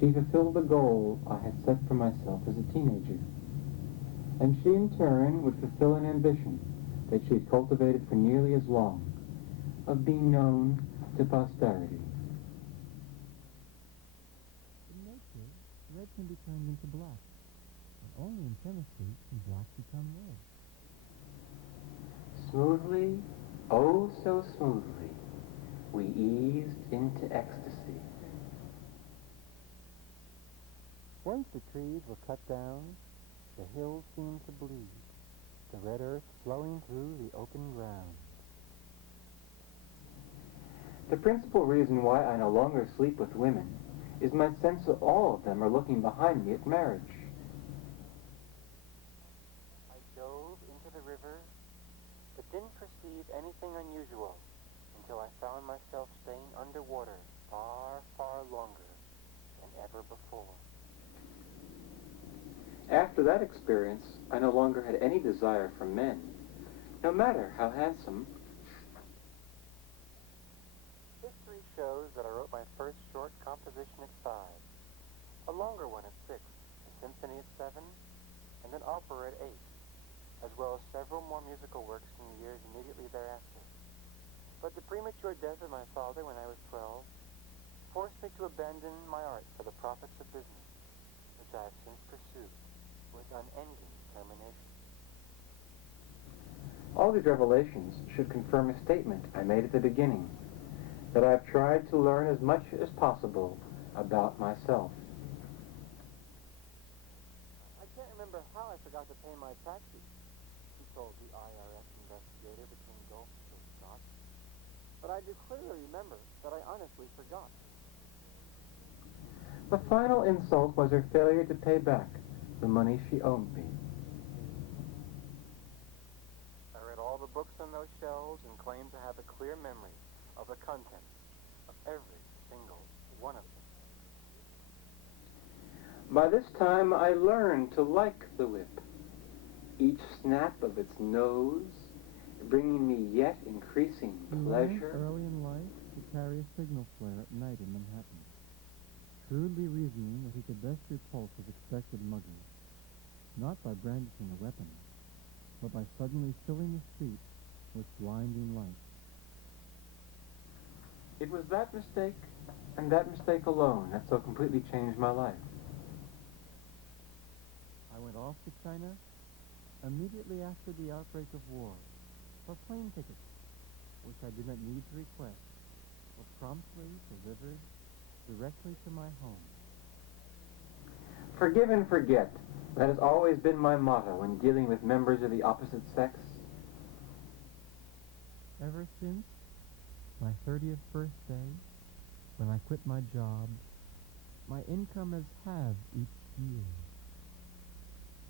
she fulfilled the goal I had set for myself as a teenager. And she in turn would fulfill an ambition that she had cultivated for nearly as long, of being known to posterity. In nature, red can be turned into black, but only in chemistry can black become red. Smoothly, oh so smoothly, we eased into ecstasy. Once the trees were cut down, the hills seemed to bleed, the red earth flowing through the open ground. The principal reason why I no longer sleep with women is my sense that all of them are looking behind me at marriage. I dove into the river, but didn't perceive anything unusual until I found myself staying underwater far, far longer than ever before. After that experience, I no longer had any desire for men, no matter how handsome. History shows that I wrote my first short composition at 5, a longer one at 6, a symphony at 7, and an opera at 8, as well as several more musical works in the years immediately thereafter. But the premature death of my father when I was 12 forced me to abandon my art for the profits of business, which I have since pursued with unending determination. All these revelations should confirm a statement I made at the beginning, that I have tried to learn as much as possible about myself. I can't remember how I forgot to pay my taxi, he told the IRS investigator between gulps of shock. But I do clearly remember that I honestly forgot. The final insult was her failure to pay back the money she owed me. I read all the books on those shelves and claimed to have a clear memory of the contents of every single one of them. By this time, I learned to like the whip, each snap of its nose bringing me yet increasing pleasure. Early in life to carry a signal flare at night in Manhattan, shrewdly reasoning that he could best repulse his expected muggers, not by brandishing a weapon, but by suddenly filling the street with blinding light. It was that mistake, and that mistake alone, that so completely changed my life. I went off to China immediately after the outbreak of war for plane tickets, which I did not need to request, were promptly delivered directly to my home. Forgive and forget. That has always been my motto when dealing with members of the opposite sex. Ever since my 30th birthday, when I quit my job, my income has halved each year.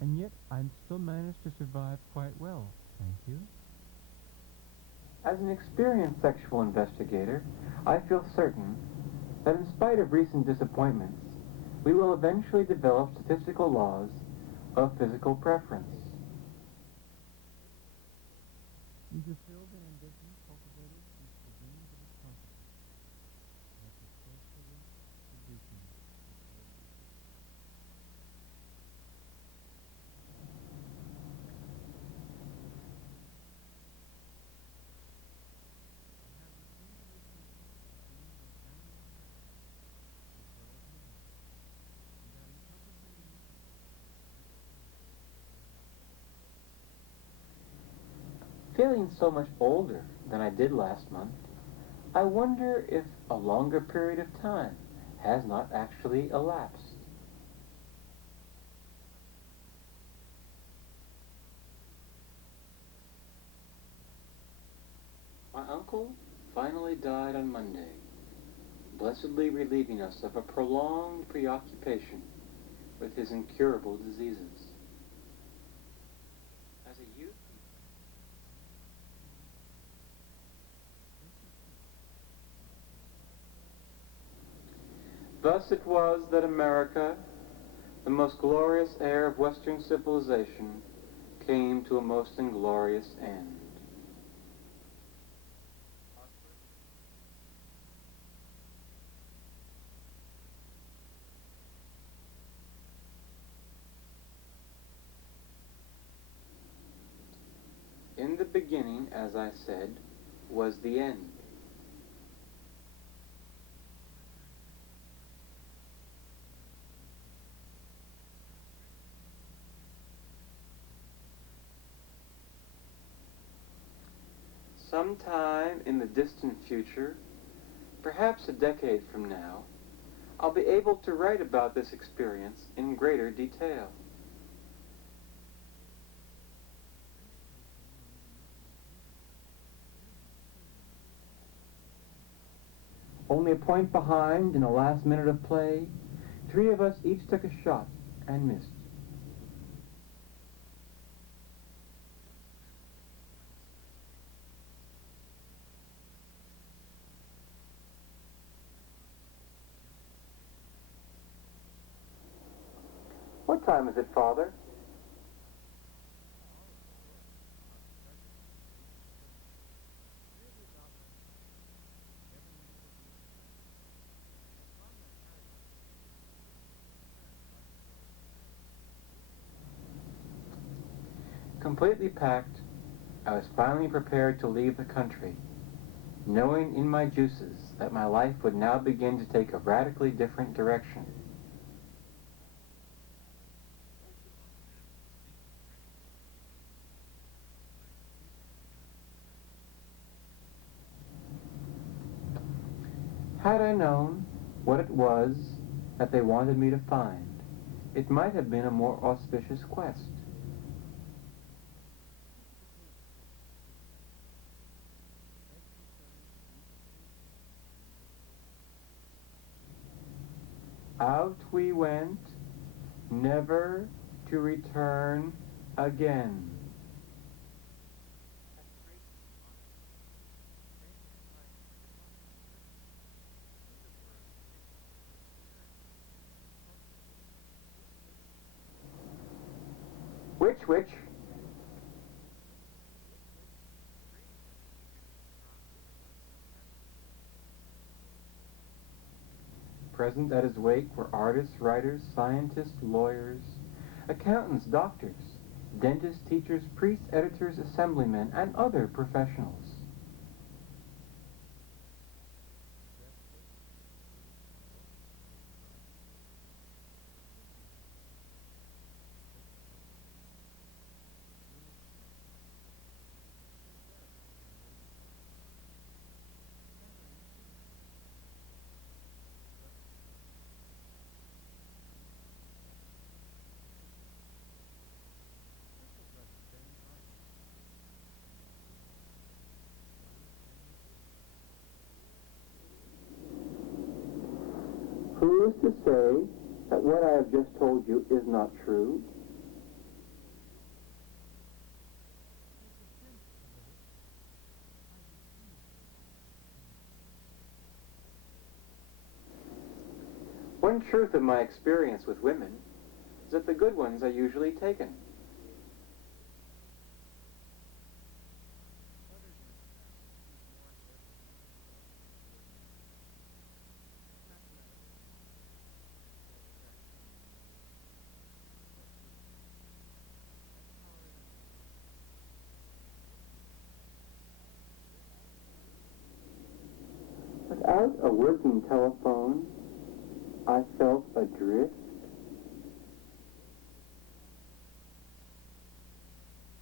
And yet I'm still managed to survive quite well, thank you. As an experienced sexual investigator, I feel certain that in spite of recent disappointments, we will eventually develop statistical laws of physical preference. You fulfilled an ambition cultivated since the beginnings of its consciousness. I have successfully producing Feeling so much older than I did last month, I wonder if a longer period of time has not actually elapsed. My uncle finally died on Monday, blessedly relieving us of a prolonged preoccupation with his incurable diseases. As a youth, thus it was that America, the most glorious heir of Western civilization, came to a most inglorious end. In the beginning, as I said, was the end. Sometime in the distant future, perhaps a decade from now, I'll be able to write about this experience in greater detail. Only a point behind in the last minute of play, three of us each took a shot and missed. What time is it, Father? Completely packed, I was finally prepared to leave the country, knowing in my juices that my life would now begin to take a radically different direction. Had I known what it was that they wanted me to find, it might have been a more auspicious quest. Out we went, never to return again. Which? Present at his wake were artists, writers, scientists, lawyers, accountants, doctors, dentists, teachers, priests, editors, assemblymen, and other professionals. Who is to say that what I have just told you is not true? One truth of my experience with women is that the good ones are usually taken. Without a working telephone, I felt adrift.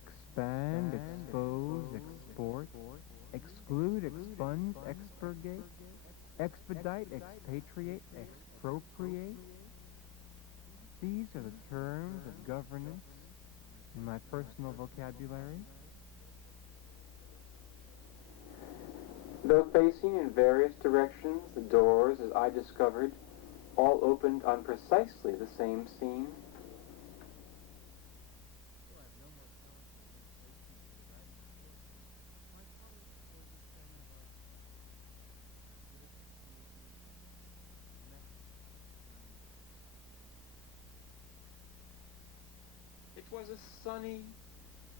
Expand, expose, export, exclude, expunge, expurgate, expedite, expatriate, expropriate. These are the terms of governance in my personal vocabulary. Though facing in various directions, the doors, as I discovered, all opened on precisely the same scene. It was a sunny,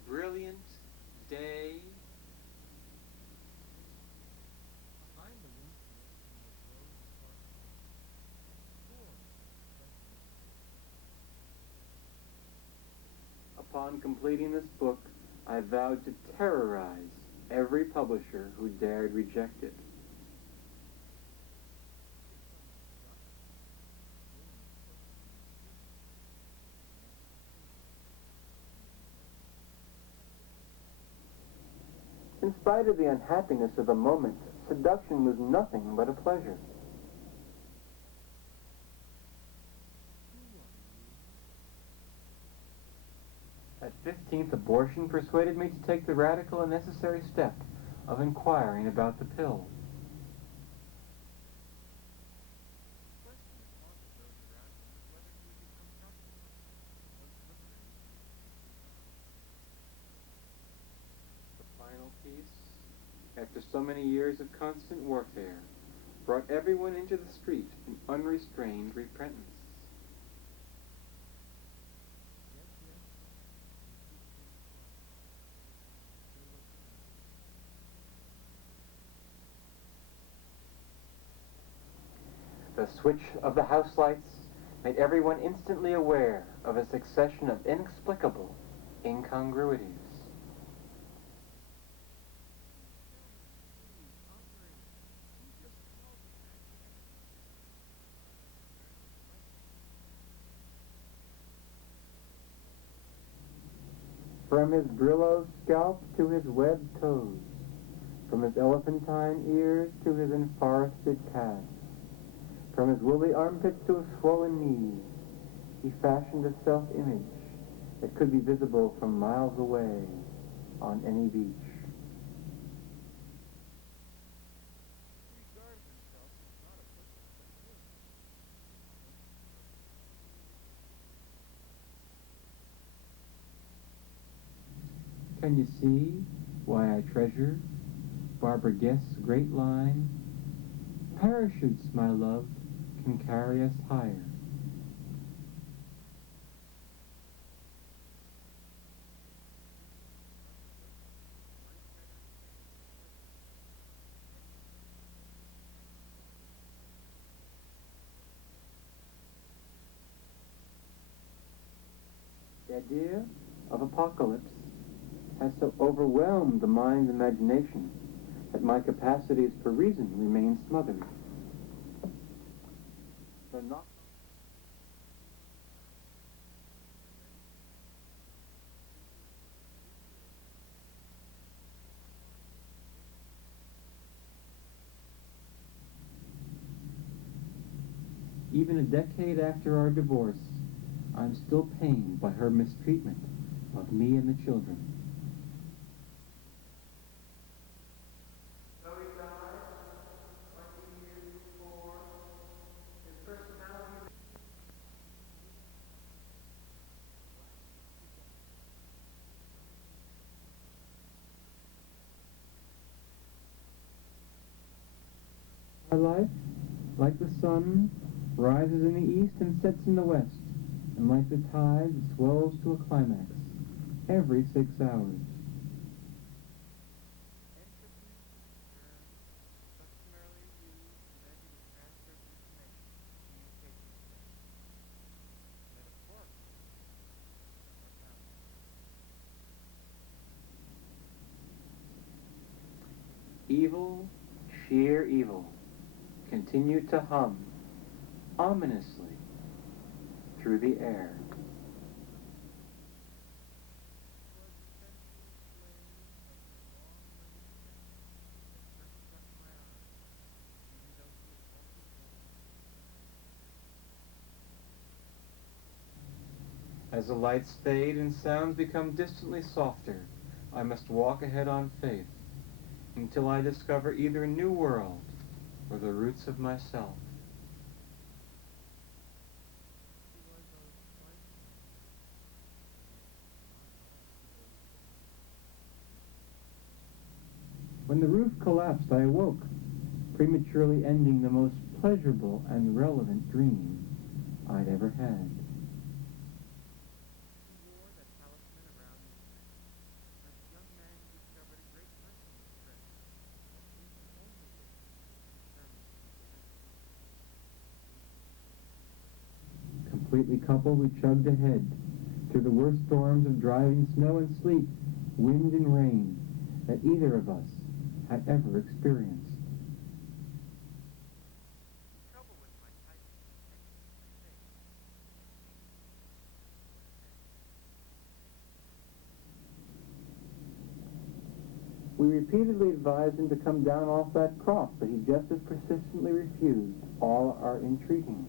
brilliant day. Upon completing this book, I vowed to terrorize every publisher who dared reject it. In spite of the unhappiness of the moment, seduction was nothing but a pleasure. At 15th, abortion persuaded me to take the radical and necessary step of inquiring about the pill. The final piece, after so many years of constant warfare, brought everyone into the street in unrestrained repentance. The switch of the house lights made everyone instantly aware of a succession of inexplicable incongruities. From his Brillo scalp to his webbed toes, from his elephantine ears to his enforested calves, From his woolly armpits to his swollen knees, he fashioned a self-image that could be visible from miles away on any beach. Can you see why I treasure Barbara Guest's great line, "Parachutes, my love, can carry us higher." The idea of apocalypse has so overwhelmed the mind's imagination that my capacities for reason remain smothered. So not even a decade after our divorce, I'm still pained by her mistreatment of me and the children. So he died 20 years before his personality. My life, like the sun, rises in the east and sets in the west, and like the tide, swells to a climax every 6 hours. Evil, sheer evil, continued to hum ominously through the air. As the lights fade and sounds become distantly softer, I must walk ahead on faith until I discover either a new world or the roots of myself. When the roof collapsed, I awoke, prematurely ending the most pleasurable and relevant dream I'd ever had. Completely coupled, we chugged ahead through the worst storms of driving snow and sleet, wind and rain that either of us had ever experienced. We repeatedly advised him to come down off that cross, but he just as persistently refused all our entreating.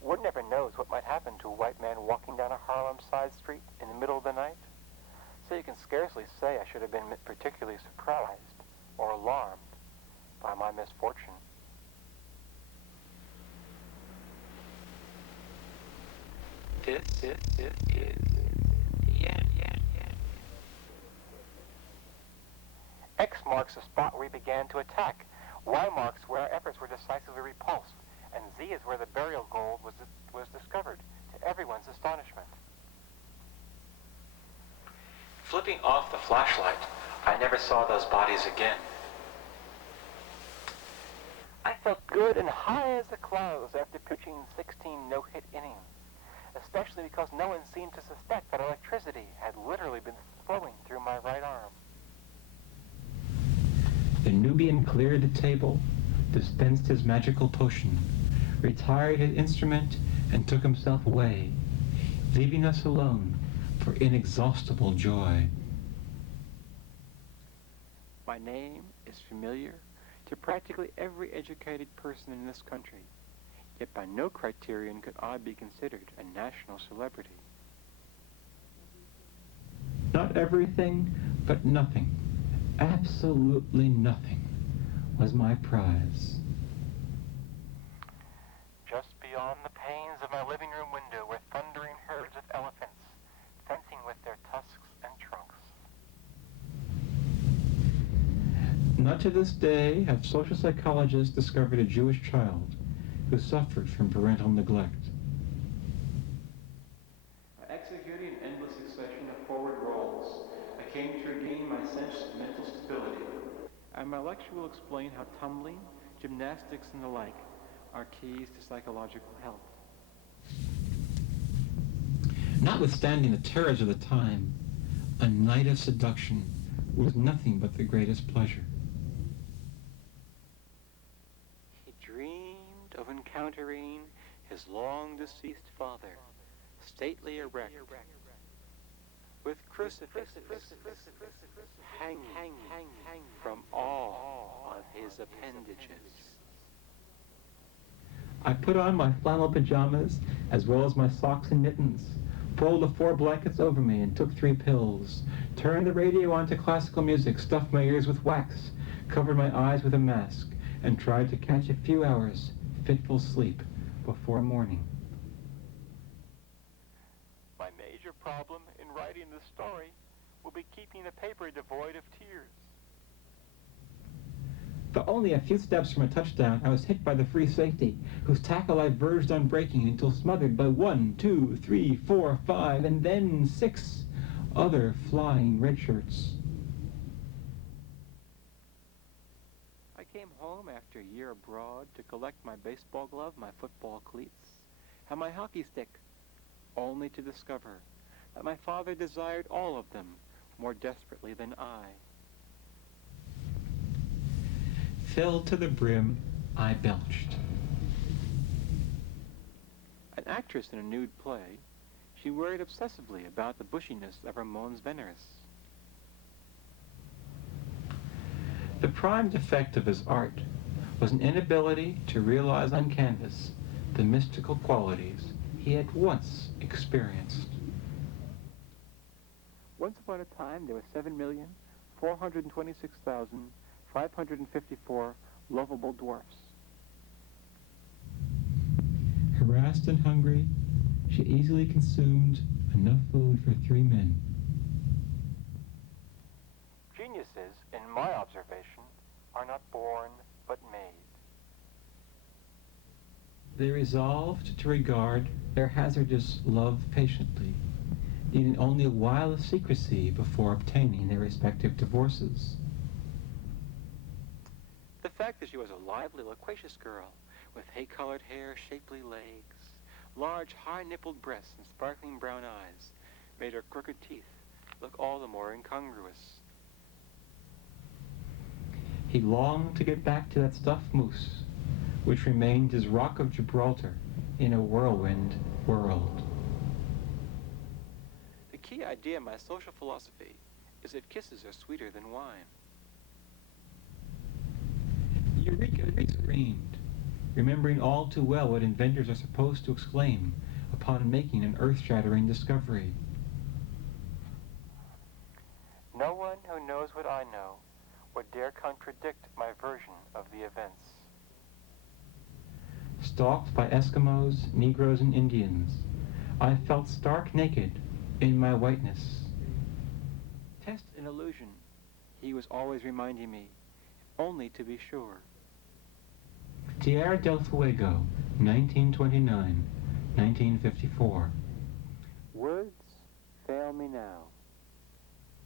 One never knows what might happen to a white man walking down a Harlem side street in the middle of the night. So you can scarcely say I should have been particularly surprised or alarmed by my misfortune. This is X marks the spot where we began to attack. Y marks where our efforts were decisively repulsed. And Z is where the burial gold was discovered, to everyone's astonishment. Flipping off the flashlight, I never saw those bodies again. I felt good and high as the clouds after pitching 16 no-hit innings. especially because no one seemed to suspect that electricity had literally been flowing through my right arm. The Nubian cleared the table, dispensed his magical potion, retired his instrument, and took himself away, leaving us alone for inexhaustible joy. My name is familiar to practically every educated person in this country, yet by no criterion could I be considered a national celebrity. Not everything, but nothing, absolutely nothing, was my prize. Just beyond the panes of my living room window were thundering herds of elephants, fencing with their tusks and trunks. Not to this day have social psychologists discovered a Jewish child who suffered from parental neglect. By executing an endless succession of forward rolls, I came to regain my sense of mental stability. And my lecture will explain how tumbling, gymnastics, and the like are keys to psychological health. Notwithstanding the terrors of the time, a night of seduction was nothing but the greatest pleasure. He dreamed of encountering his long-deceased father, stately erect, with crucifixes hanging from all of his appendages. I put on my flannel pajamas, as well as my socks and mittens, pulled the 4 blankets over me and took 3 pills, turned the radio on to classical music, stuffed my ears with wax, covered my eyes with a mask, and tried to catch a few hours fitful sleep before morning. My major problem in writing this story will be keeping the paper devoid of tears. But only a few steps from a touchdown, I was hit by the free safety, whose tackle I verged on breaking until smothered by 1, 2, 3, 4, 5, and then 6 other flying red shirts. I came home after a year abroad to collect my baseball glove, my football cleats, and my hockey stick, only to discover that my father desired all of them more desperately than I. Filled to the brim, I belched. An actress in a nude play, she worried obsessively about the bushiness of her mons veneris. The prime defect of his art was an inability to realize on canvas the mystical qualities he had once experienced. Once upon a time, there were 7,426,554 lovable dwarfs. Harassed and hungry, she easily consumed enough food for 3 men. Geniuses, in my observation, are not born, but made. They resolved to regard their hazardous love patiently, needing only a while of secrecy before obtaining their respective divorces. The fact that she was a lively, loquacious girl, with hay-colored hair, shapely legs, large, high-nippled breasts, and sparkling brown eyes, made her crooked teeth look all the more incongruous. He longed to get back to that stuffed moose, which remained his rock of Gibraltar in a whirlwind world. The key idea of my social philosophy is that kisses are sweeter than wine. Eureka screamed, remembering all too well what inventors are supposed to exclaim upon making an earth-shattering discovery. No one who knows what I know would dare contradict my version of the events. Stalked by Eskimos, Negroes, and Indians, I felt stark naked in my whiteness. Test an illusion, he was always reminding me, only to be sure. Tierra del Fuego, 1929, 1954. Words fail me now.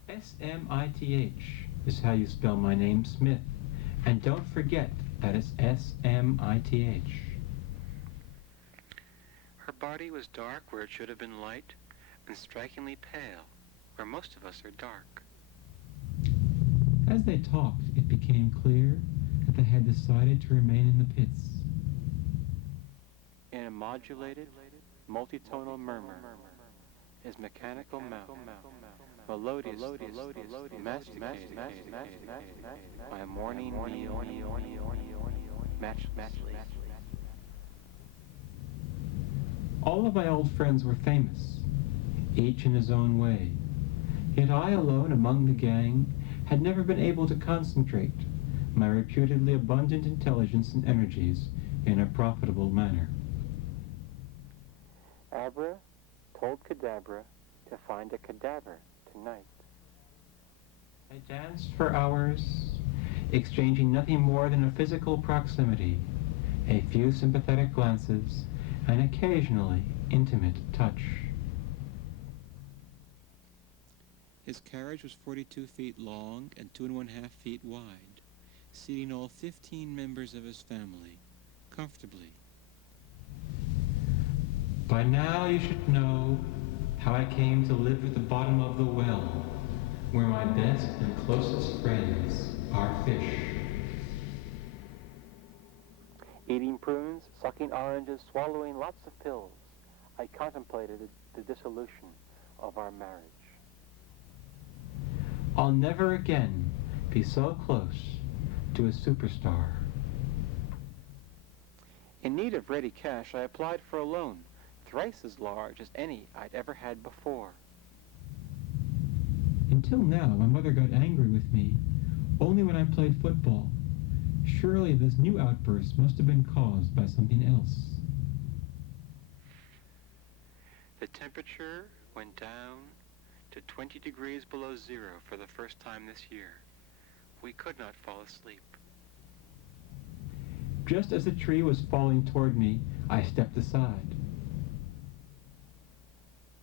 S-M-I-T-H is how you spell my name, Smith. And don't forget that it's S-M-I-T-H. Her body was dark where it should have been light, and strikingly pale where most of us are dark. As they talked, it became clear that they had decided to remain in the pits. In a modulated, multitonal murmur, his mechanical mouth, melodiously masticated by a morning meal, matchlessly. All of my old friends were famous, each in his own way. Yet I alone among the gang had never been able to concentrate my reputedly abundant intelligence and energies in a profitable manner. Abra told Kadabra to find a cadaver tonight. I danced for hours, exchanging nothing more than a physical proximity, a few sympathetic glances, and occasionally intimate touch. His carriage was 42 feet long and 2.5 feet wide, seating all 15 members of his family comfortably. By now you should know how I came to live at the bottom of the well, where my best and closest friends are fish. Eating prunes, sucking oranges, swallowing lots of pills, I contemplated the dissolution of our marriage. I'll never again be so close to a superstar. In need of ready cash, I applied for a loan, thrice as large as any I'd ever had before. Until now, my mother got angry with me only when I played football. Surely this new outburst must have been caused by something else. The temperature went down to 20 degrees below zero for the first time this year. We could not fall asleep. Just as the tree was falling toward me, I stepped aside.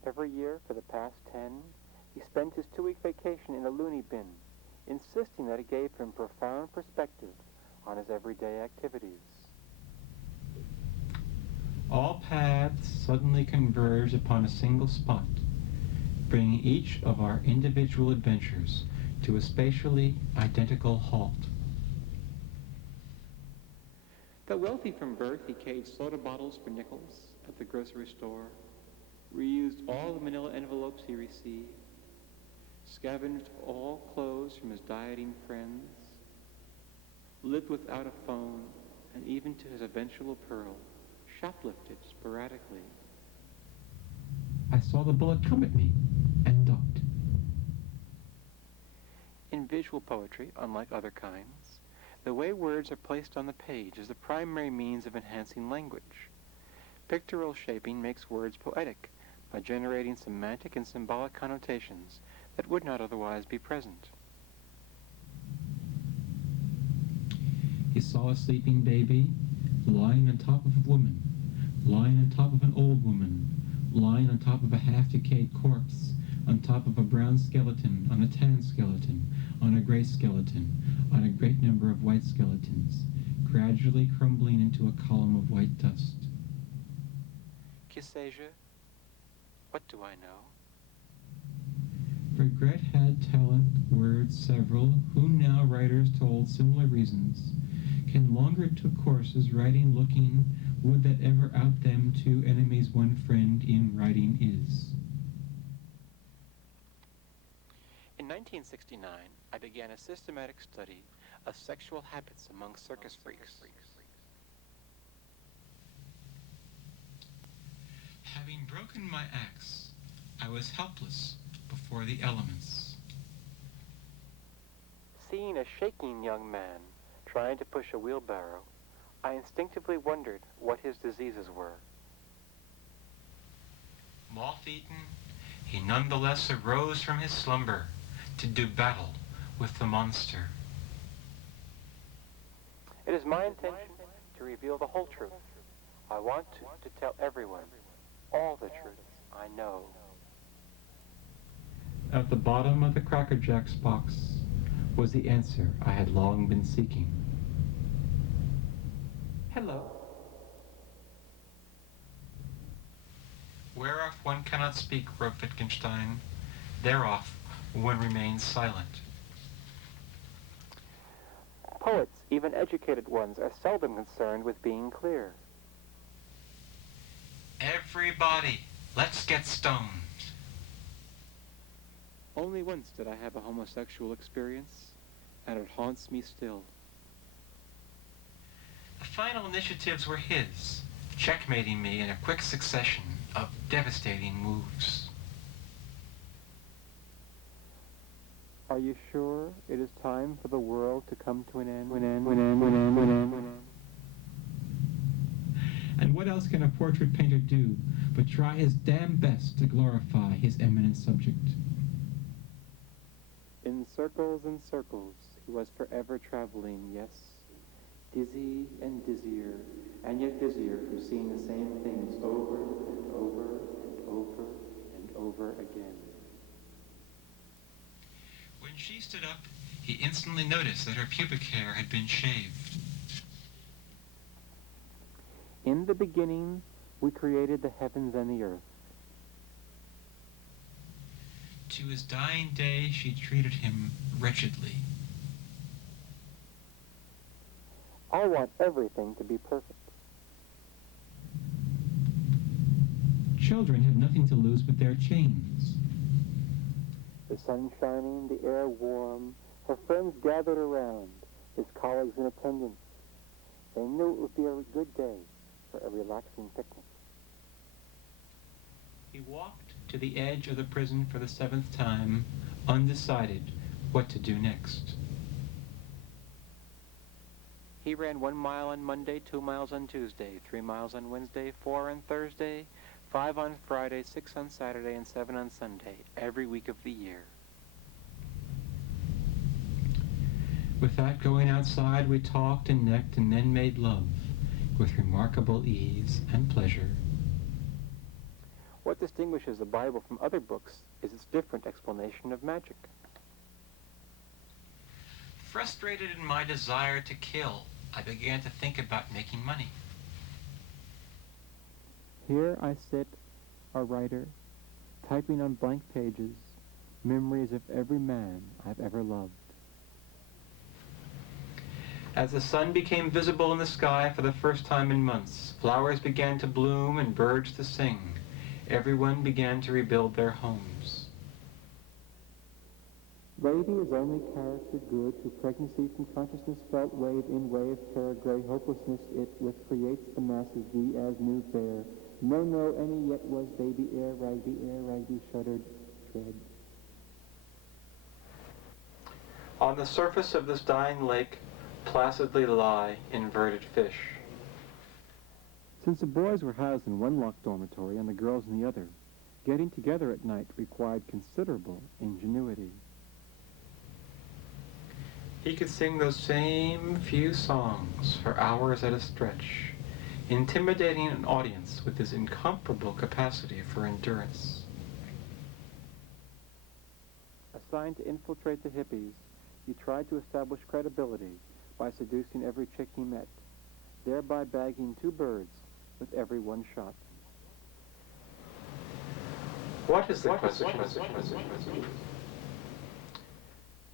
Every year for the past 10, he spent his 2-week vacation in a loony bin, insisting that it gave him profound perspective on his everyday activities. All paths suddenly converged upon a single spot, bringing each of our individual adventures to a spatially identical halt. Though wealthy from birth, he caged soda bottles for nickels at the grocery store, reused all the manila envelopes he received, scavenged all clothes from his dieting friends, lived without a phone, and even to his eventual pearl, shoplifted sporadically. I saw the bullet come at me and ducked. In visual poetry, unlike other kinds, the way words are placed on the page is the primary means of enhancing language. Pictorial shaping makes words poetic by generating semantic and symbolic connotations that would not otherwise be present. He saw a sleeping baby lying on top of a woman, lying on top of an old woman, lying on top of a half-decayed corpse, on top of a brown skeleton, on a tan skeleton, on a gray skeleton, on a great number of white skeletons, gradually crumbling into a column of white dust. Que sais-je? What do I know? Regret had talent, words several, whom now writers told similar reasons, can longer took courses writing looking, would that ever out them two enemies one friend in writing is. In 1969, I began a systematic study of sexual habits among circus freaks. Having broken my axe, I was helpless before the elements. Seeing a shaking young man trying to push a wheelbarrow, I instinctively wondered what his diseases were. Moth-eaten, he nonetheless arose from his slumber to do battle with the monster. It is my intention to reveal the whole truth. I want to tell everyone all the truth I know. At the bottom of the Cracker Jacks box was the answer I had long been seeking. Hello. Whereof one cannot speak, wrote Wittgenstein. Thereof one remains silent. Poets, even educated ones, are seldom concerned with being clear. Everybody, let's get stoned. Only once did I have a homosexual experience, and it haunts me still. The final initiatives were his, checkmating me in a quick succession of devastating moves. Are you sure it is time for the world to come to an end? And what else can a portrait painter do but try his damn best to glorify his eminent subject? In circles and circles, he was forever traveling, yes, dizzy and dizzier, and yet busier from seeing the same things over and over and over and over again. When she stood up, he instantly noticed that her pubic hair had been shaved. In the beginning, we created the heavens and the earth. To his dying day, she treated him wretchedly. I want everything to be perfect. Children have nothing to lose but their chains. The sun shining, the air warm, her friends gathered around, his colleagues in attendance. They knew it would be a good day for a relaxing picnic. He walked to the edge of the prison for the 7th time, undecided what to do next. He ran 1 mile on Monday, 2 miles on Tuesday, 3 miles on Wednesday, 4 on Thursday, 5 on Friday, 6 on Saturday, and 7 on Sunday, every week of the year. Without going outside, we talked and necked and then made love, with remarkable ease and pleasure. What distinguishes the Bible from other books is its different explanation of magic. Frustrated in my desire to kill, I began to think about making money. Here I sit, a writer, typing on blank pages, memories of every man I've ever loved. As the sun became visible in the sky for the first time in months, flowers began to bloom and birds to sing. Everyone began to rebuild their homes. Lady is only character good who pregnancy from consciousness felt wave in wave paragraph hopelessness it with creates the masses thee as new fair. No, any yet was baby air, ragby shuddered, tread. On the surface of this dying lake placidly lie inverted fish. Since the boys were housed in one locked dormitory and the girls in the other, getting together at night required considerable ingenuity. He could sing those same few songs for hours at a stretch, intimidating an audience with his incomparable capacity for endurance. Assigned to infiltrate the hippies, he tried to establish credibility by seducing every chick he met, thereby bagging 2 birds with every one shot. What is the question?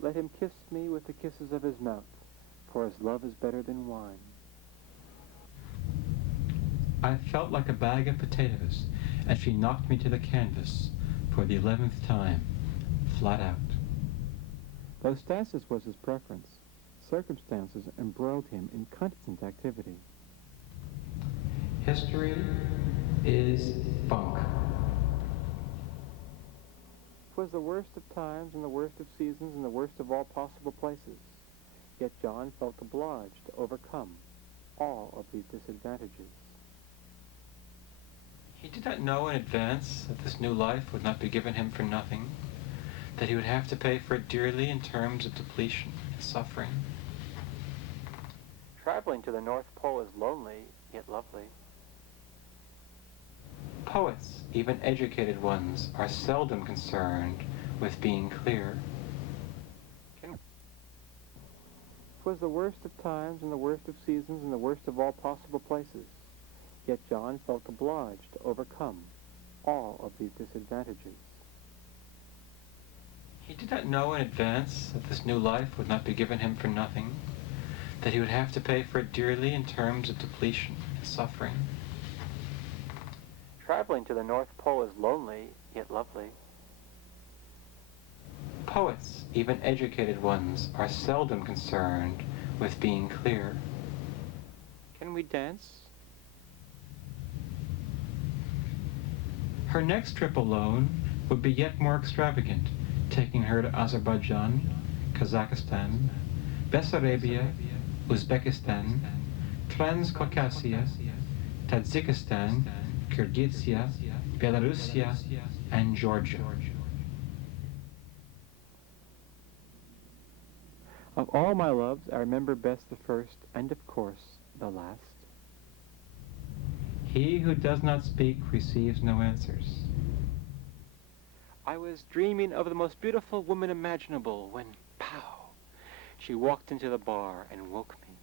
Let him kiss me with the kisses of his mouth, for his love is better than wine. I felt like a bag of potatoes as she knocked me to the canvas for the 11th time, flat out. Though stasis was his preference, circumstances embroiled him in constant activity. History is bunk. 'Twas the worst of times and the worst of seasons and the worst of all possible places. Yet John felt obliged to overcome all of these disadvantages. He did not know in advance that this new life would not be given him for nothing, that he would have to pay for it dearly in terms of depletion and suffering. Traveling to the North Pole is lonely, yet lovely. Poets, even educated ones, are seldom concerned with being clear. 'Twas the worst of times and the worst of seasons and the worst of all possible places. Yet John felt obliged to overcome all of these disadvantages. He did not know in advance that this new life would not be given him for nothing, that he would have to pay for it dearly in terms of depletion and suffering. Traveling to the North Pole is lonely, yet lovely. Poets, even educated ones, are seldom concerned with being clear. Can we dance? Her next trip alone would be yet more extravagant, taking her to Azerbaijan, Kazakhstan, Bessarabia, Uzbekistan, Transcaucasia, Tajikistan, Kyrgyzstan, Belarusia, and Georgia. Of all my loves, I remember best the first, and of course, the last. He who does not speak receives no answers. I was dreaming of the most beautiful woman imaginable when, pow, she walked into the bar and woke me.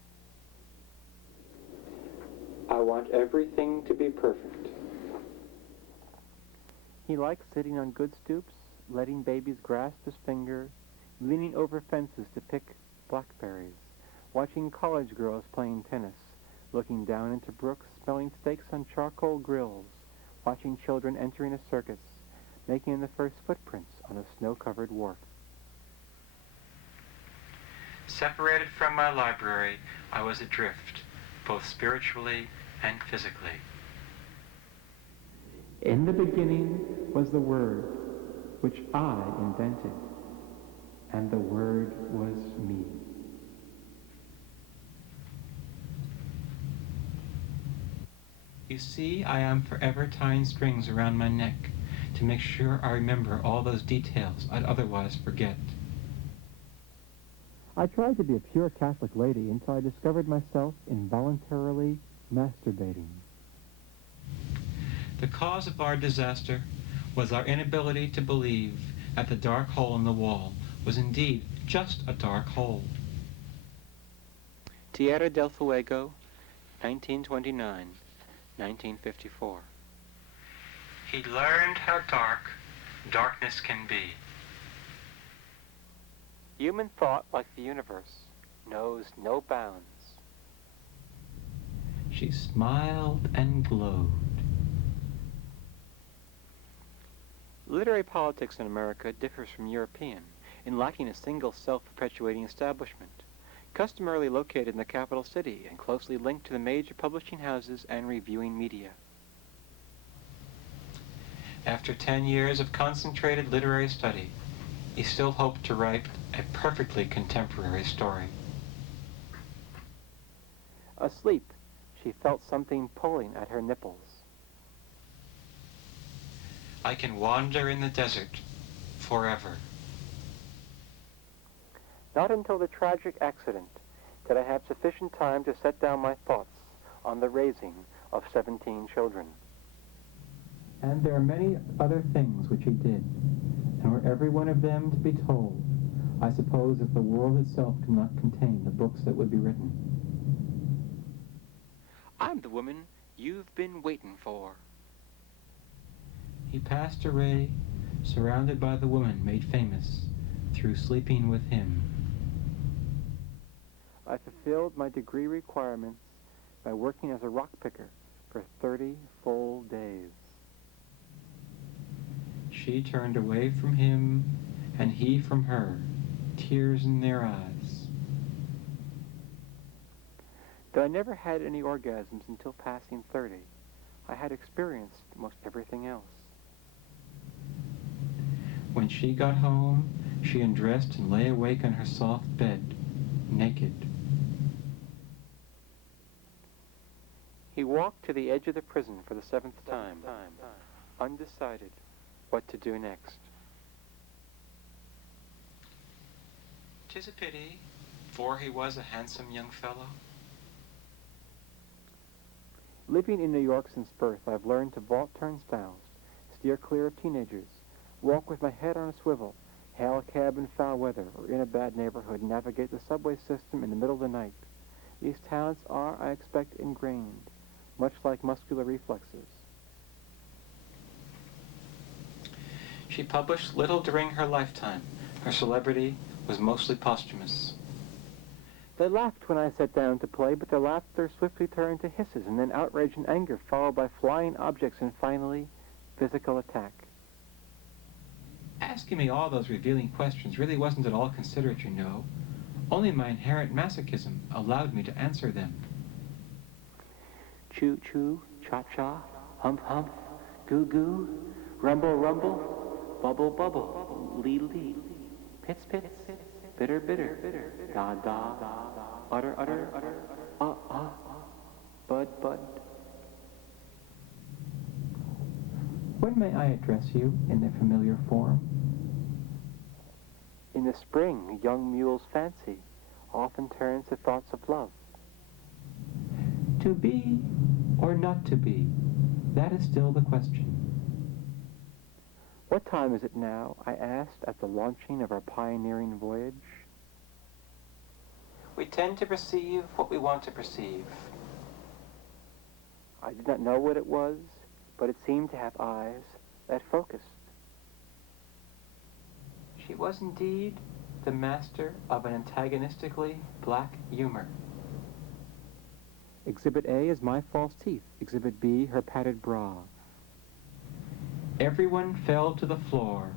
I want everything to be perfect. He likes sitting on good stoops, letting babies grasp his finger, leaning over fences to pick blackberries, watching college girls playing tennis, looking down into brooks, smelling steaks on charcoal grills, watching children entering a circus, making the first footprints on a snow-covered wharf. Separated from my library, I was adrift, both spiritually and physically. In the beginning was the Word, which I invented, and the Word was me. You see, I am forever tying strings around my neck to make sure I remember all those details I'd otherwise forget. I tried to be a pure Catholic lady until I discovered myself involuntarily masturbating. The cause of our disaster was our inability to believe that the dark hole in the wall was indeed just a dark hole. Tierra del Fuego, 1929, 1954. He learned how dark darkness can be. Human thought, like the universe, knows no bounds. She smiled and glowed. Literary politics in America differs from European in lacking a single self-perpetuating establishment, customarily located in the capital city and closely linked to the major publishing houses and reviewing media. After 10 years of concentrated literary study, he still hoped to write a perfectly contemporary story. Asleep, she felt something pulling at her nipples. I can wander in the desert forever. Not until the tragic accident did I have sufficient time to set down my thoughts on the raising of 17 children. And there are many other things which he did, and were every one of them to be told, I suppose that the world itself could not contain the books that would be written. I'm the woman you've been waiting for. He passed away, surrounded by the woman made famous through sleeping with him. I fulfilled my degree requirements by working as a rock picker for 30 full days. She turned away from him, and he from her, tears in their eyes. Though I never had any orgasms until passing 30, I had experienced most everything else. When she got home, she undressed and lay awake on her soft bed, naked. He walked to the edge of the prison for the 7th time, undecided what to do next. 'Tis a pity, for he was a handsome young fellow. Living in New York since birth, I've learned to vault turnstiles, steer clear of teenagers, walk with my head on a swivel, hail a cab in foul weather or in a bad neighborhood, and navigate the subway system in the middle of the night. These talents are, I expect, ingrained, much like muscular reflexes. She published little during her lifetime. Her celebrity was mostly posthumous. They laughed when I sat down to play, but their laughter swiftly turned to hisses, and then outrage and anger, followed by flying objects, and finally, physical attack. Asking me all those revealing questions really wasn't at all considerate, you know. Only my inherent masochism allowed me to answer them. Choo-choo, cha-cha, hump-hump, goo-goo, rumble-rumble, bubble-bubble, lee-lee, pits-pits, bitter-bitter, da-da, utter-utter, ah-ah, bud-bud. When may I address you in the familiar form? In the spring, a young mule's fancy often turns to thoughts of love. To be or not to be, that is still the question. What time is it now? I asked at the launching of our pioneering voyage. We tend to perceive what we want to perceive. I did not know what it was, but it seemed to have eyes that focused. She was indeed the master of an antagonistically black humor. Exhibit A is my false teeth. Exhibit B, her padded bra. Everyone fell to the floor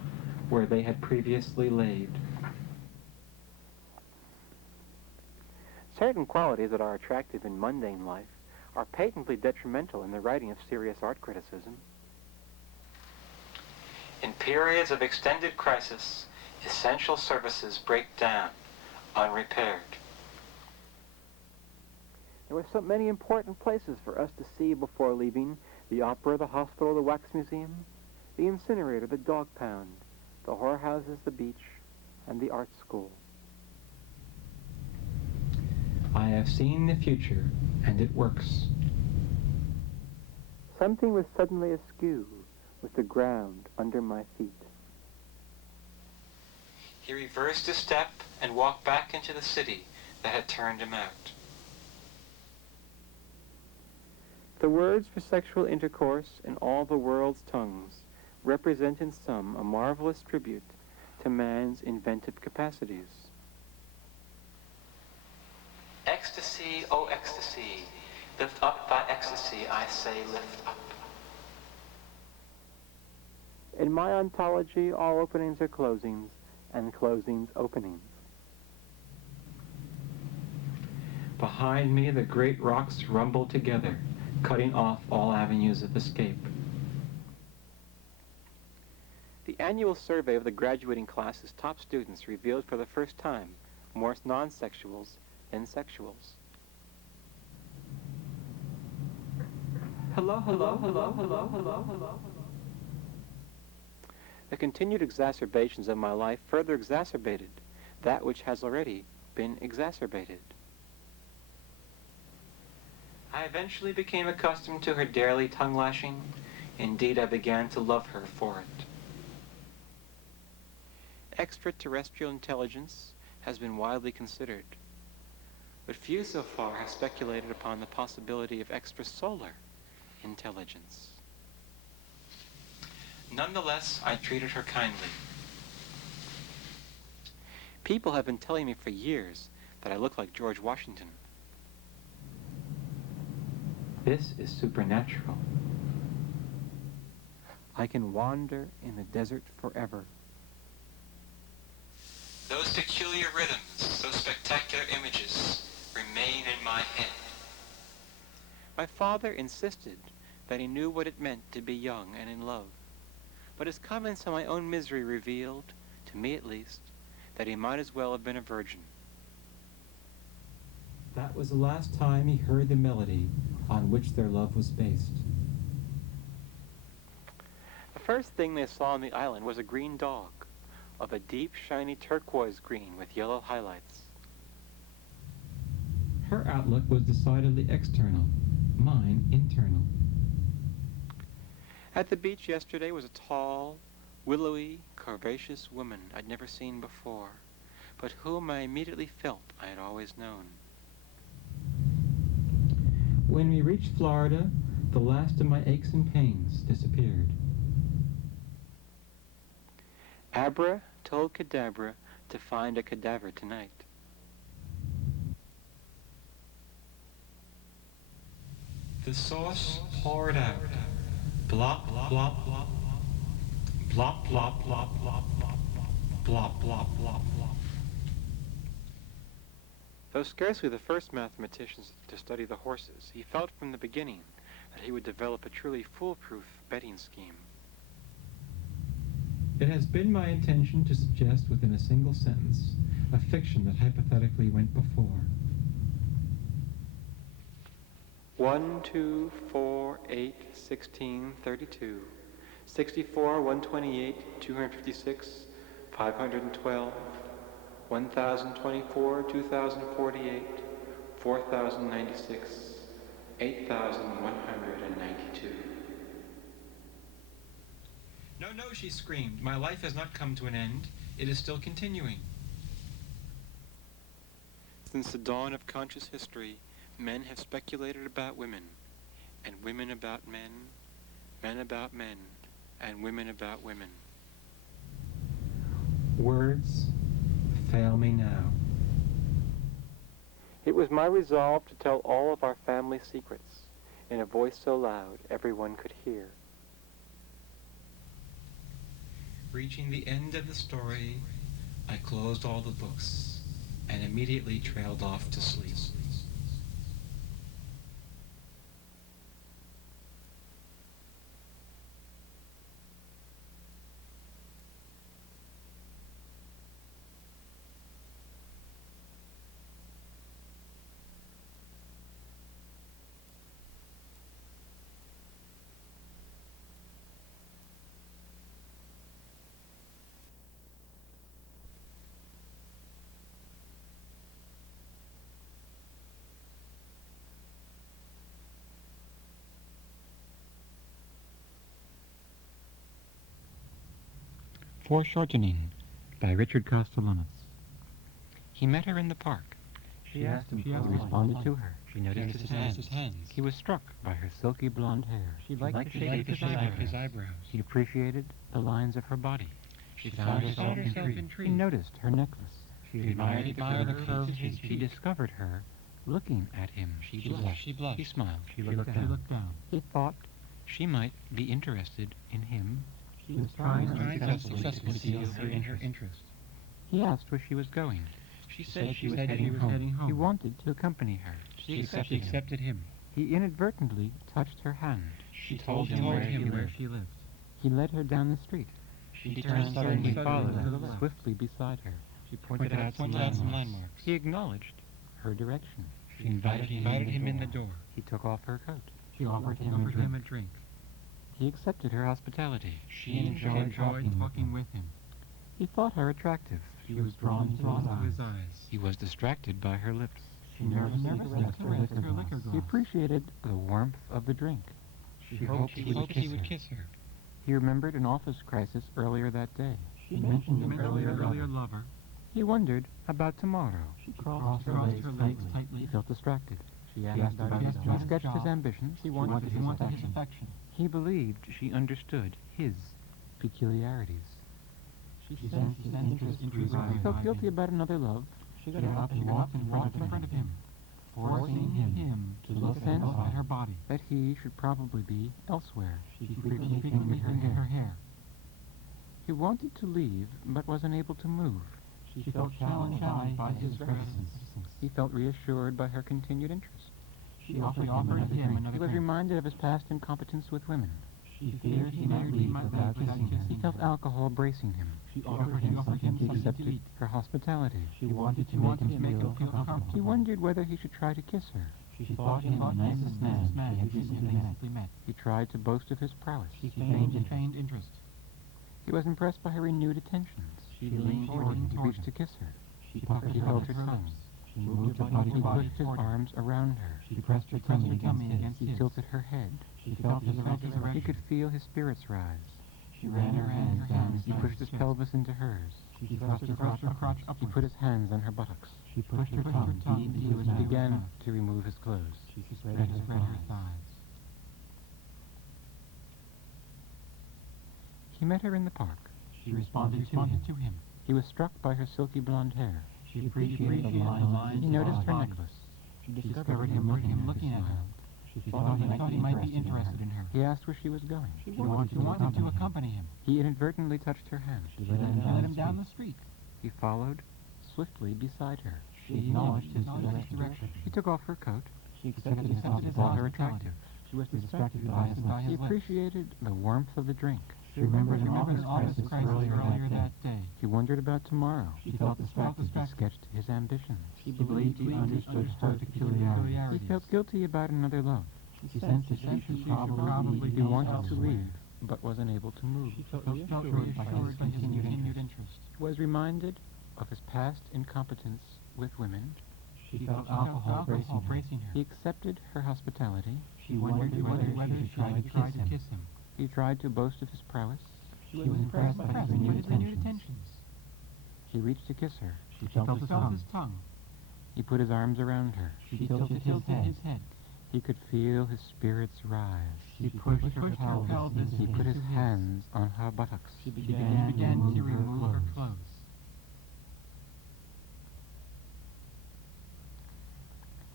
where they had previously laid. Certain qualities that are attractive in mundane life are patently detrimental in the writing of serious art criticism. In periods of extended crisis, essential services break down, unrepaired. There were so many important places for us to see before leaving: the opera, the hospital, the wax museum, the incinerator, the dog pound, the whorehouses, the beach, and the art school. I have seen the future, and it works. Something was suddenly askew with the ground under my feet. He reversed a step and walked back into the city that had turned him out. The words for sexual intercourse in all the world's tongues represent in some a marvelous tribute to man's inventive capacities. Ecstasy, oh ecstasy, lift up thy ecstasy, I say, lift up. In my ontology, all openings are closings, and closings openings. Behind me, the great rocks rumble together, cutting off all avenues of escape. The annual survey of the graduating class's top students revealed for the first time more non-sexuals than sexuals. Hello, hello, hello, hello, hello, hello. The continued exacerbations of my life further exacerbated that which has already been exacerbated. I eventually became accustomed to her daily tongue-lashing. Indeed, I began to love her for it. Extraterrestrial intelligence has been widely considered, but few so far have speculated upon the possibility of extrasolar intelligence. Nonetheless, I treated her kindly. People have been telling me for years that I look like George Washington. This is supernatural. I can wander in the desert forever. Those peculiar rhythms, those spectacular images, remain in my head. My father insisted that he knew what it meant to be young and in love, but his comments on my own misery revealed, to me at least, that he might as well have been a virgin. That was the last time he heard the melody on which their love was based. The first thing they saw on the island was a green dog, of a deep, shiny turquoise green with yellow highlights. Her outlook was decidedly external, mine internal. At the beach yesterday was a tall, willowy, curvaceous woman I'd never seen before, but whom I immediately felt I had always known. When we reached Florida, the last of my aches and pains disappeared. Abra told Cadabra to find a cadaver tonight. The sauce poured out. Blop, blop, blop, blop. Blop, blop, blop, blop, blop. Blop, blop, blop, blop. Though scarcely the first mathematicians to study the horses, he felt from the beginning that he would develop a truly foolproof betting scheme. It has been my intention to suggest within a single sentence a fiction that hypothetically went before. 1, 2, 4, 8, 16, 32, 64, 128, 256, 512, 1024, 2048, 4096, 8192. No, no, she screamed. My life has not come to an end. It is still continuing. Since the dawn of conscious history, men have speculated about women, and women about men, men about men, and women about women. Words fail me now. It was my resolve to tell all of our family secrets in a voice so loud everyone could hear. Reaching the end of the story, I closed all the books and immediately trailed off to sleep. Foreshortening by Richard Kostelanetz. He met her in the park. She asked him to respond to her. She noticed his hands. He was struck by her silky blonde hair. She liked the shape of his eyebrows. He appreciated the lines of her body. She found herself intrigued. He noticed her necklace. She admired the curve of his She cheek. discovered her looking at him. She blushed. He smiled. She looked down. He thought She might be interested in him. she was trying Unsuccessfully to unsuccessfully conceal her interest. He asked where she was going. She said She was heading home. He wanted to accompany her. She accepted him. He inadvertently touched her hand. She told him where she lived. He led her down the street. She turned suddenly He to the followed left. swiftly beside her. She pointed out some landmarks. He acknowledged her direction. She invited him in the door. He took off her coat. She offered him a drink. He accepted her hospitality. She enjoyed talking with him. He thought her attractive. She was drawn to his eyes. He was distracted by her lips. She nervously caressed her liquor He glass. appreciated the warmth of the drink. She hoped he would kiss her. He remembered an office crisis earlier that day. She mentioned an earlier lover. He wondered about tomorrow. She crossed her legs tightly. He felt distracted. She asked asked about about his his job. job. He sketched his ambitions. He wanted his affection. He believed she understood his peculiarities. She sensed his interest He felt guilty about another love. She got up and walked in front of him, forcing him to look at her body. That he should probably be elsewhere. She frequently fingered her hair. He wanted to leave, but was unable to move. She felt challenged by his presence. He felt reassured by her continued interest. She offered him another He drink. was reminded of his past incompetence with women. She feared he might leave without kissing He felt alcohol bracing him. She offered him something He to accepted eat. her hospitality. She wanted to make him feel comfortable. He wondered whether he should try to kiss her. She thought him the nicest man she had recently met. He tried to boast of his prowess. She feigned interest. He was impressed by her renewed attentions. She leaned toward He reached to kiss her. She puckered He her held her lips. tongue. She moved her body He put his toward her. arms around her. She pressed her tummy against He his. tilted her head. She felt his He erection. could feel his spirits rise. She ran her hands down his He pushed his pelvis into hers. She thrust her crotch He upward. put his hands on her buttocks. She pushed her tongue deep into his He mouth. began to remove his clothes. She spread her thighs. He met her in the park. She responded to him. He was struck by her silky blonde hair. She appreciated the lines. He noticed her necklace. She discovered him looking at her. She thought he might be interested in her. He asked where she was going. She wanted to accompany him. He inadvertently touched her hand. She led him down the street. He followed swiftly beside her. She acknowledged his direction. He took off her coat. She accepted his thought her attractive. She was distracted by his lips. He appreciated the warmth of the drink. She remembered an office crisis earlier that day. He wondered about tomorrow. She felt distracted. He sketched his ambitions. She believed he understood her peculiarities. He felt guilty about another love. She sensed that she should probably be wanted to leave, but was unable to move. She felt reassured by his continued interest. He was reminded of his past incompetence with women. She felt alcohol bracing her. He accepted her hospitality. She wondered whether he tried to kiss him. He tried to boast of his prowess. She was impressed by his renewed attentions. He reached to kiss her. She felt his tongue. He put his arms around her. She tilted his head. He could feel his spirits rise. He pushed her pelvis. He put his hands on her buttocks. She began to remove her clothes.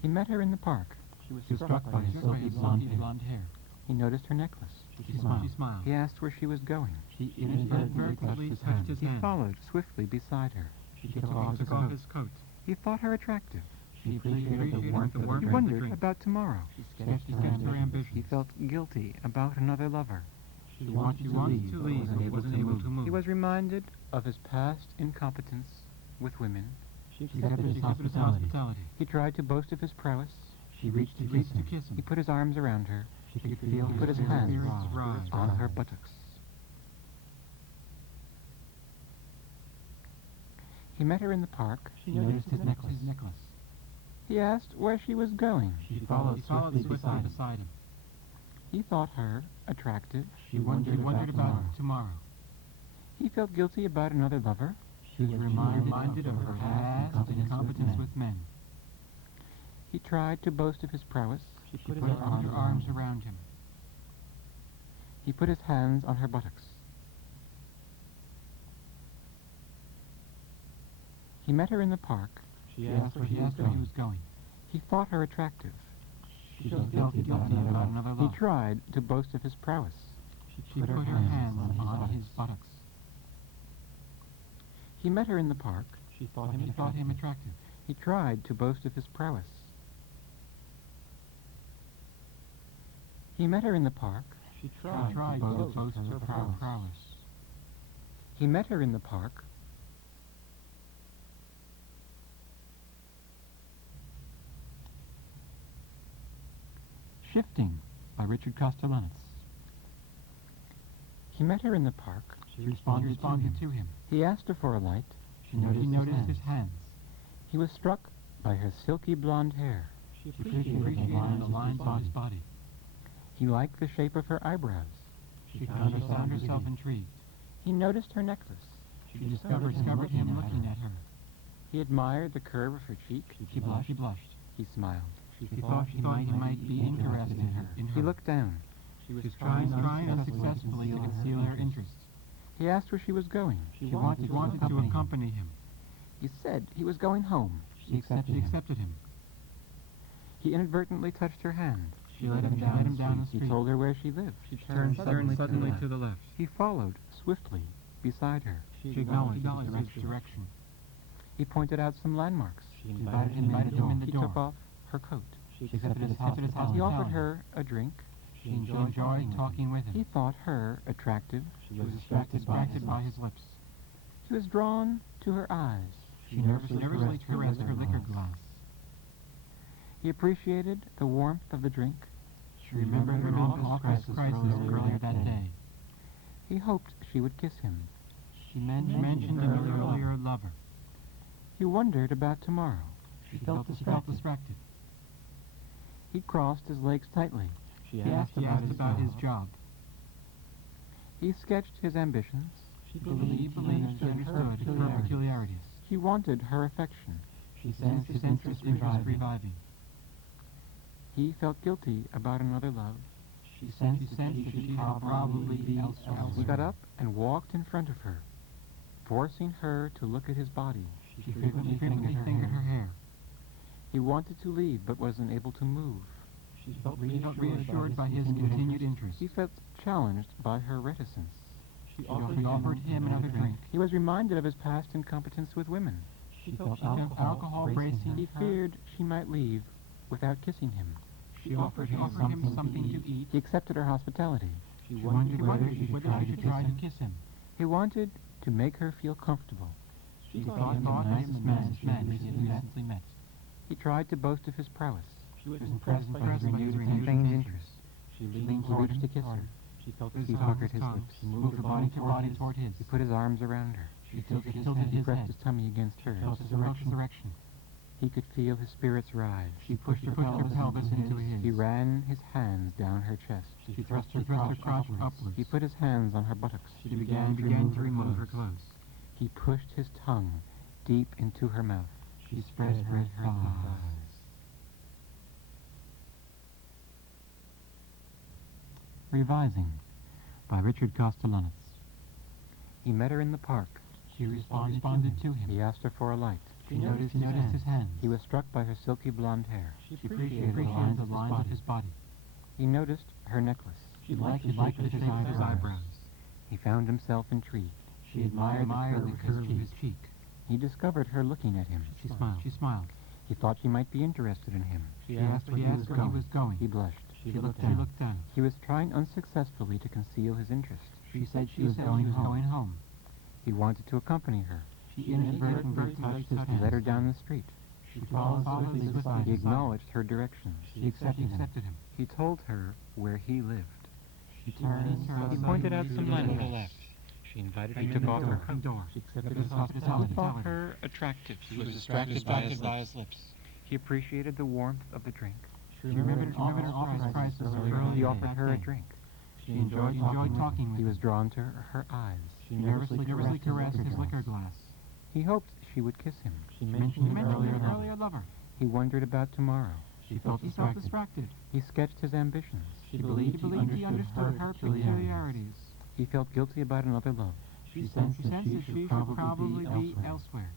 He met her in the park. She was struck by his silky blonde hair. He noticed her necklace. She smiled. He asked where she was going. She inadvertently touched his hand. He followed swiftly beside her. She took off his coat. He thought her attractive. She appreciated the warmth of the drink. He wondered about tomorrow. She sketched her ambitions. He felt guilty about another lover. She wanted to leave, but wasn't able to move. He was reminded of his past incompetence with women. She accepted his hospitality. He tried to boast of his prowess. She reached to kiss him. He put his arms around her. He put his hands on her buttocks. He met her in the park. She noticed his necklace. He asked where she was going. She followed swiftly beside him. He thought her attractive. She wondered about tomorrow. He felt guilty about another lover. She was reminded of her past incompetence with men. He tried to boast of his prowess. She put her arms around him. He put his hands on her buttocks. He met her in the park. She asked where he was going. He thought her attractive. She felt guilty about another love. He tried to boast of his prowess. She put her hands on his buttocks. He met her in the park. She thought him attractive. He tried to boast of his prowess. He met her in the park. She tried to boast of her prowess. He met her in the park. Shifting by Richard Kostelanetz. He met her in the park. She responded to him. He asked her for a light. She noticed his hands. He was struck by her silky blonde hair. She appreciated the lines on his body. He liked the shape of her eyebrows. She found herself intrigued. He noticed her necklace. She discovered him looking at her. He admired the curve of her cheek. She blushed. He smiled. She thought he might be interested in her. He looked down. She was trying unsuccessfully to conceal her interest. He asked where she was going. She wanted to accompany him. He said he was going home. She accepted him. He inadvertently touched her hand. She led him down the street. He told her where she lived. She turned suddenly to the left. He followed swiftly beside her. She acknowledged his direction. He pointed out some landmarks. She invited him in the door. He took off her coat. She accepted his hospitality. He offered her a drink. She enjoyed talking with him. He thought her attractive. She was distracted by his lips. He was drawn to her eyes. She nervously caressed her liquor glass. He appreciated the warmth of the drink. She remembered her office crisis earlier that day. He hoped she would kiss him. She mentioned an earlier lover. He wondered about tomorrow. She felt distracted. He crossed his legs tightly. He asked about his job. He sketched his ambitions. She believed she understood her peculiarities. He wanted her affection. She sensed his interest reviving. He felt guilty about another love. She sensed that she should probably be elsewhere. He got up and walked in front of her. Forcing her to look at his body, she frequently fingered her hair. He wanted to leave, but wasn't able to move. She felt reassured by his continued interest. He felt challenged by her reticence. She offered him another drink. He was reminded of his past incompetence with women. She felt alcohol bracing He feared she might leave without kissing him. She offered him something to eat. He accepted her hospitality. She wondered whether she should try to kiss him. He wanted to make her feel comfortable. She thought him the nicest man she had recently met. He tried to boast of his prowess. She was impressed by his renewed interest. She leaned toward him to kiss her. She felt He puckered his lips. She moved her body toward his. He put his arms around her. She tilted his He pressed head. his tummy against hers. Felt his erection. He could feel his spirits rise. She pushed her pelvis into his. He ran his hands down her chest. She thrust her crotch upwards. He put his hands on her buttocks. She began to remove her clothes. He pushed his tongue deep into her mouth. She spread her thighs. Revising by Richard Kostelanetz. He met her in the park. She responded to him. He asked her for a light. She noticed his hands. He was struck by her silky blonde hair. She appreciated the lines of his body. He noticed her necklace. She liked the shape of his eyebrows. He found himself intrigued. She admired the curve of his cheek. He discovered her looking at him. She smiled. He thought she might be interested in him. She asked where he was going. He blushed. She looked down. He was trying unsuccessfully to conceal his interest. She said she was going home. He wanted to accompany her. She inadvertently touched his He hand. led her down the street. She followed beside He acknowledged her directions. She accepted him. He told her where he lived. She turned. He pointed out some landmarks. She invited him to took off her coat. She accepted his hospitality. He thought her attractive. She was distracted by his lips. He appreciated the warmth of the drink. She remembered her office prices earlier. He offered her a drink. She enjoyed talking with He him. was drawn to her eyes. She nervously caressed his liquor glass. He hoped she would kiss him. She mentioned an earlier lover. He wondered about tomorrow. She felt distracted. He sketched his ambitions. She believed he understood her peculiarities. He felt guilty about another love. She sensed that she should probably be elsewhere.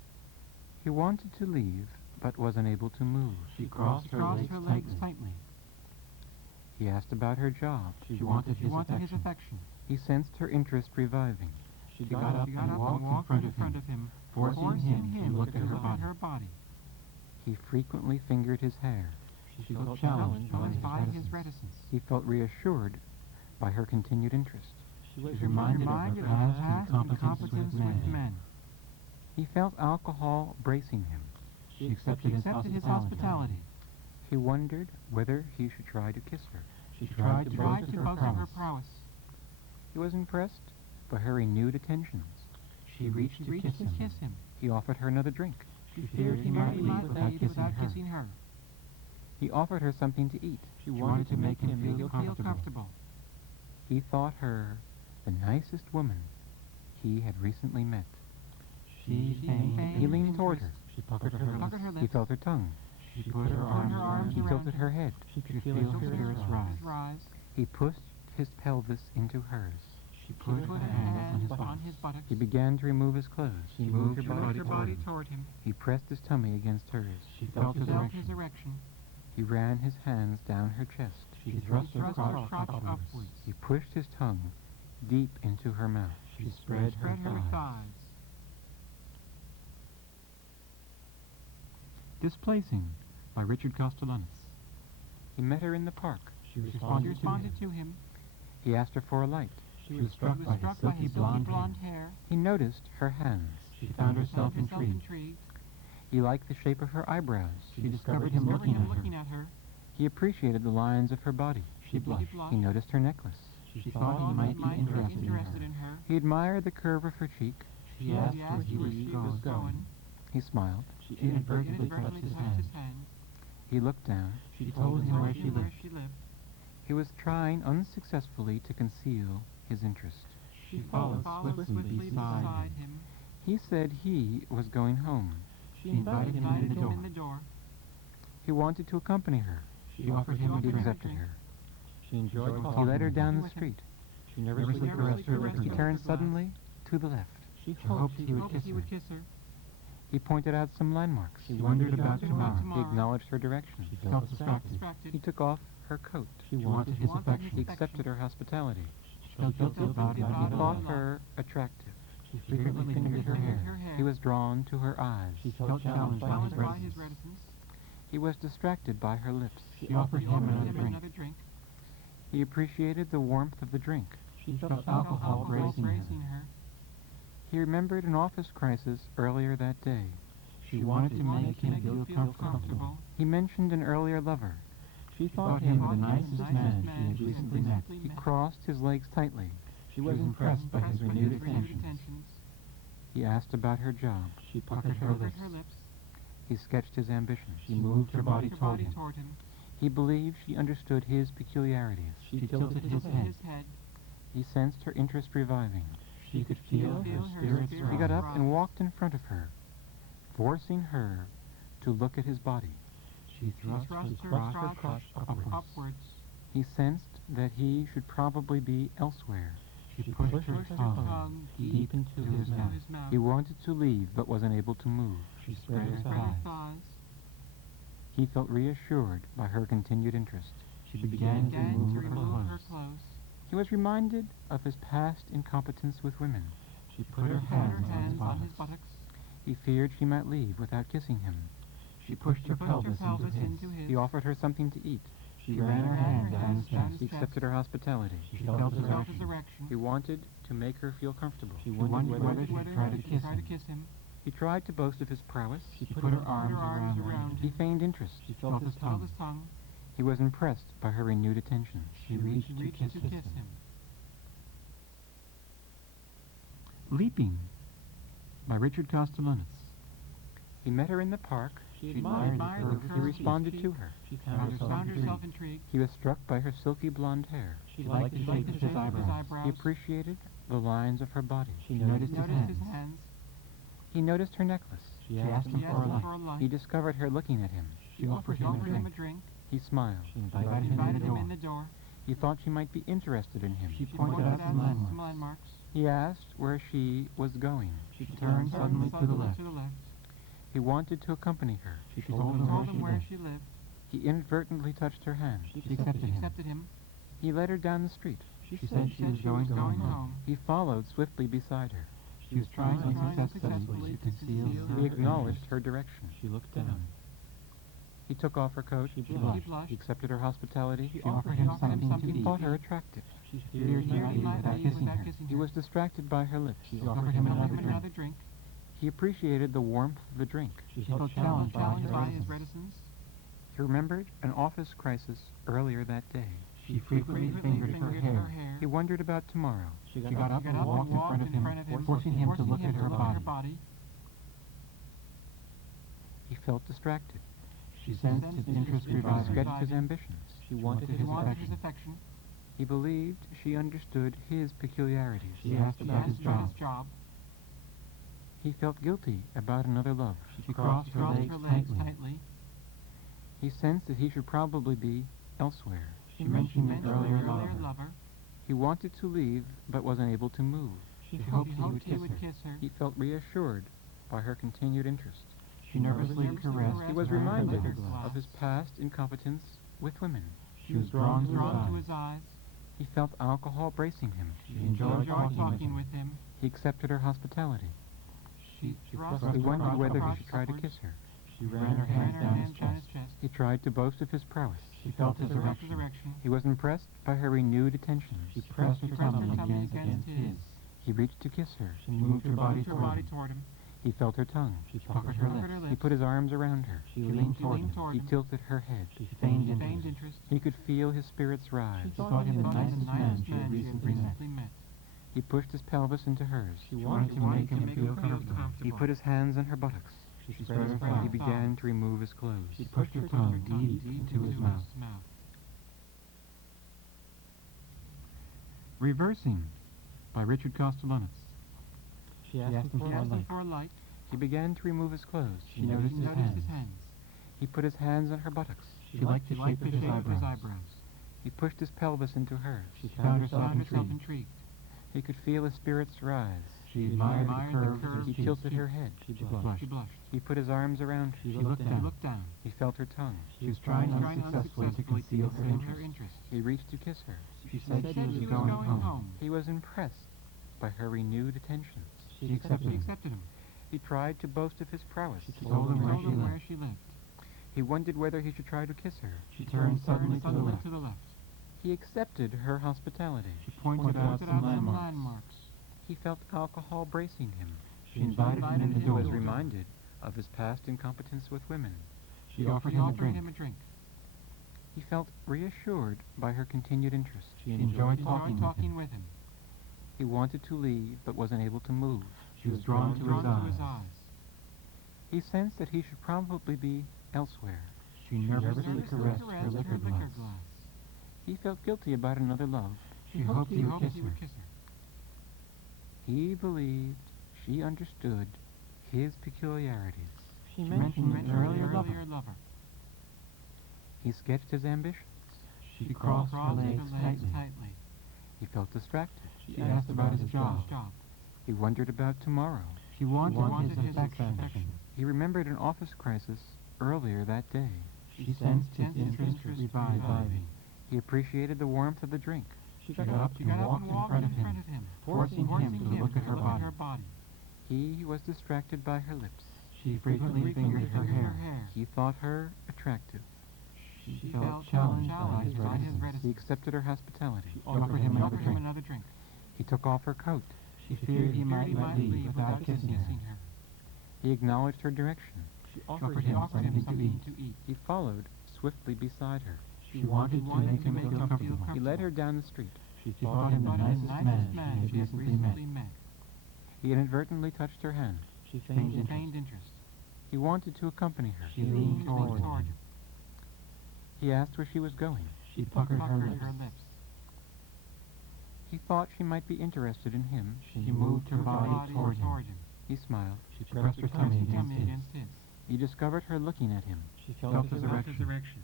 He wanted to leave, but was unable to move. She crossed her legs tightly. He asked about her job. She wanted his affection. He sensed her interest reviving. She got up and walked in front of him, forcing him to look at her body. He frequently fingered his hair. She felt challenged by his reticence. He felt reassured by her continued interest. She was reminded of her past incompetence with men. He felt alcohol bracing him. She accepted his hospitality. He wondered whether he should try to kiss her. She tried to boast of her prowess. He was impressed by her renewed attentions. She reached to kiss him. He offered her another drink. She feared he might leave without kissing her. He offered her something to eat. She wanted to make him feel comfortable. He thought her the nicest woman he had recently met. He leaned toward her. She puckered her lips. He felt her tongue. She put her arms He around tilted him. her head. She could feel her spirits rise. He pushed his pelvis into hers. She put her hands on his buttocks. He began to remove his clothes. She moved her body toward him. He pressed his tummy against hers. She felt his erection. He ran his hands down her chest. She thrust her crotch upwards. He pushed his tongue deep into her mouth. She spread her thighs. Displacing by Richard Kostelanetz. He met her in the park. She responded to him. He asked her for a light. She was struck by his silky blonde hair. He noticed her hands. She found herself intrigued. He liked the shape of her eyebrows. She discovered him looking at her. He appreciated the lines of her body. She blushed. He noticed her necklace. She thought he might be interested in her. He admired the curve of her cheek. She asked where he was going. He smiled. She inadvertently touched his hand. He looked down. She told him where she lived. He was trying unsuccessfully to conceal his interest. She followed swiftly beside him. He said he was going home. She invited him in the door. He wanted to accompany her. She offered him a He drink. accepted her. She enjoyed He talking. led her down the street. She nervously caressed her He turned suddenly to the left. She hoped he would kiss her. He pointed out some landmarks. She wondered about tomorrow. He acknowledged her direction. She felt distracted. He took off her coat. She wanted his affection. He accepted her hospitality. She felt guilty about He thought her attractive. She frequently fingered her hair. He was drawn to her eyes. She felt challenged by his reticence. He was distracted by her lips. She offered him another drink. He appreciated the warmth of the drink. She felt alcohol bracing her. He remembered an office crisis earlier that day. She wanted to make him feel comfortable. He mentioned an earlier lover. She thought him the nicest man she had recently met. He crossed his legs tightly. She was impressed by his renewed attentions. He asked about her job. She puckered her lips. He sketched his ambitions. She moved her body toward him. He believed she understood his peculiarities. She tilted his head. He sensed her interest reviving. She could feel her spirits rise. He got up and walked in front of her, forcing her to look at his body. She thrust her crotch upwards. He sensed that he should probably be elsewhere. She pushed her tongue deep into his mouth. He wanted to leave, but was unable to move. She spread her thighs. He felt reassured by her continued interest. She began to remove her clothes. He was reminded of his past incompetence with women. She put her hands on his buttocks. He feared she might leave without kissing him. She pushed her pelvis into his. He offered her something to eat. She ran her hand down his chest. He accepted her hospitality. She felt his erection. He wanted to make her feel comfortable. She wondered whether she would try to kiss him. He tried to boast of his prowess. She put her arms around him. He feigned interest. She felt his tongue. He was impressed by her renewed attention. She reached to kiss him. Leaping by Richard Kostelanetz. He met her in the park. She admired the curve. He responded to her. She found herself intrigued. He was struck by her silky blonde hair. She liked the shape of his eyebrows. He appreciated the lines of her body. She noticed his hands. He noticed her necklace. She asked him for a light. He discovered her looking at him. She offered him a drink. He smiled. She invited him in the door. He thought she might be interested in him. She pointed out some landmarks. He asked where she was going. She turned suddenly to the left. He wanted to accompany her. She told him where she lived. He inadvertently touched her hand. She accepted him. He led her down the street. She said she was going home. He followed swiftly beside her. She was trying unsuccessfully to conceal her. He acknowledged her direction. She looked down. He took off her coat. She blushed. He accepted her hospitality. She offered him something to He eat. thought her attractive. She feared he might leave without kissing her. He was distracted by her lips. She offered him another drink. He appreciated the warmth of the drink. She felt challenged by his reticence. He remembered an office crisis earlier that day. She frequently fingered her hair. He wondered about tomorrow. She got up and walked in front of him, forcing him to look at her body. He felt distracted. She sensed his interest He reviving. sketched his ambitions. She wanted his affection. He believed she understood his peculiarities. She asked about his job. He felt guilty about another love. She crossed her legs tightly. He sensed that he should probably be elsewhere. She mentioned an earlier lover. He wanted to leave, but was unable to move. She hoped he would kiss her. He felt reassured by her continued interest. She nervously caressed. He was her reminded glass. of his past incompetence with women. She was drawn to his eyes. He felt alcohol bracing him. She enjoyed talking with him. He accepted her hospitality. She He wondered whether he should try to kiss her. She ran her hands down his chest. He tried to boast of his prowess. She felt his erection. He was impressed by her renewed attention. She pressed her tongue against his. He reached to kiss her. She moved her body toward him. He felt her tongue. She puckered her lips. He put his arms around her. She leaned toward him. He tilted her head. She feigned interest. He could feel his spirits rise. She thought him the nicest man she had recently met. He pushed his pelvis into hers. She wanted to make him feel comfortable. He put his hands on her buttocks. She spread her thighs. He began to remove his clothes. She pushed her tongue deep into his mouth. Reversing by Richard Kostelanetz. She asked him for a light. He began to remove his clothes. She noticed his hands. He put his hands on her buttocks. She liked the shape of his eyebrows. He pushed his pelvis into hers. She found herself intrigued. He could feel his spirits rise. She admired the curves of He his tilted cheek. her head. She blushed. He put his arms around her. She looked down. He felt her tongue. She was trying unsuccessfully to conceal her interest. He reached to kiss her. She said she was going home. He was impressed by her renewed attentions. She accepted him. He tried to boast of his prowess. She told him where she lived. He wondered whether he should try to kiss her. She turned suddenly to the left. He accepted her hospitality. She pointed out some landmarks. He felt alcohol bracing him. She invited him in the He door. was reminded of his past incompetence with women. She offered him a drink. He felt reassured by her continued interest. She enjoyed talking with him. He wanted to leave, but wasn't able to move. She was drawn to his eyes. He sensed that he should probably be elsewhere. She nervously caressed her liquor glass. He felt guilty about another love. She hoped he would kiss her. He believed she understood his peculiarities. She mentioned an earlier lover. He sketched his ambitions. She crossed her legs tightly. He felt distracted. She asked about his job. He wondered about tomorrow. She wanted his affection. He remembered an office crisis earlier that day. She sensed his interest reviving. He appreciated the warmth of the drink. She got up and walked in front of him, forcing him to look at her body. He was distracted by her lips. She frequently fingered her hair. He thought her attractive. She felt challenged by his reticence. He accepted her hospitality. She offered him another drink. He took off her coat. She feared he might leave without kissing her. He acknowledged her direction. She offered him something to eat. He followed swiftly beside her. She wanted to make him feel comfortable. He led her down the street. She thought him the nicest man she had recently met. He inadvertently touched her hand. She feigned interest. He wanted to accompany her. She leaned toward him. He asked where she was going. She puckered her lips. He thought she might be interested in him. She moved her body toward him. He smiled. She pressed her tummy against his. He discovered her looking at him. She felt his erection.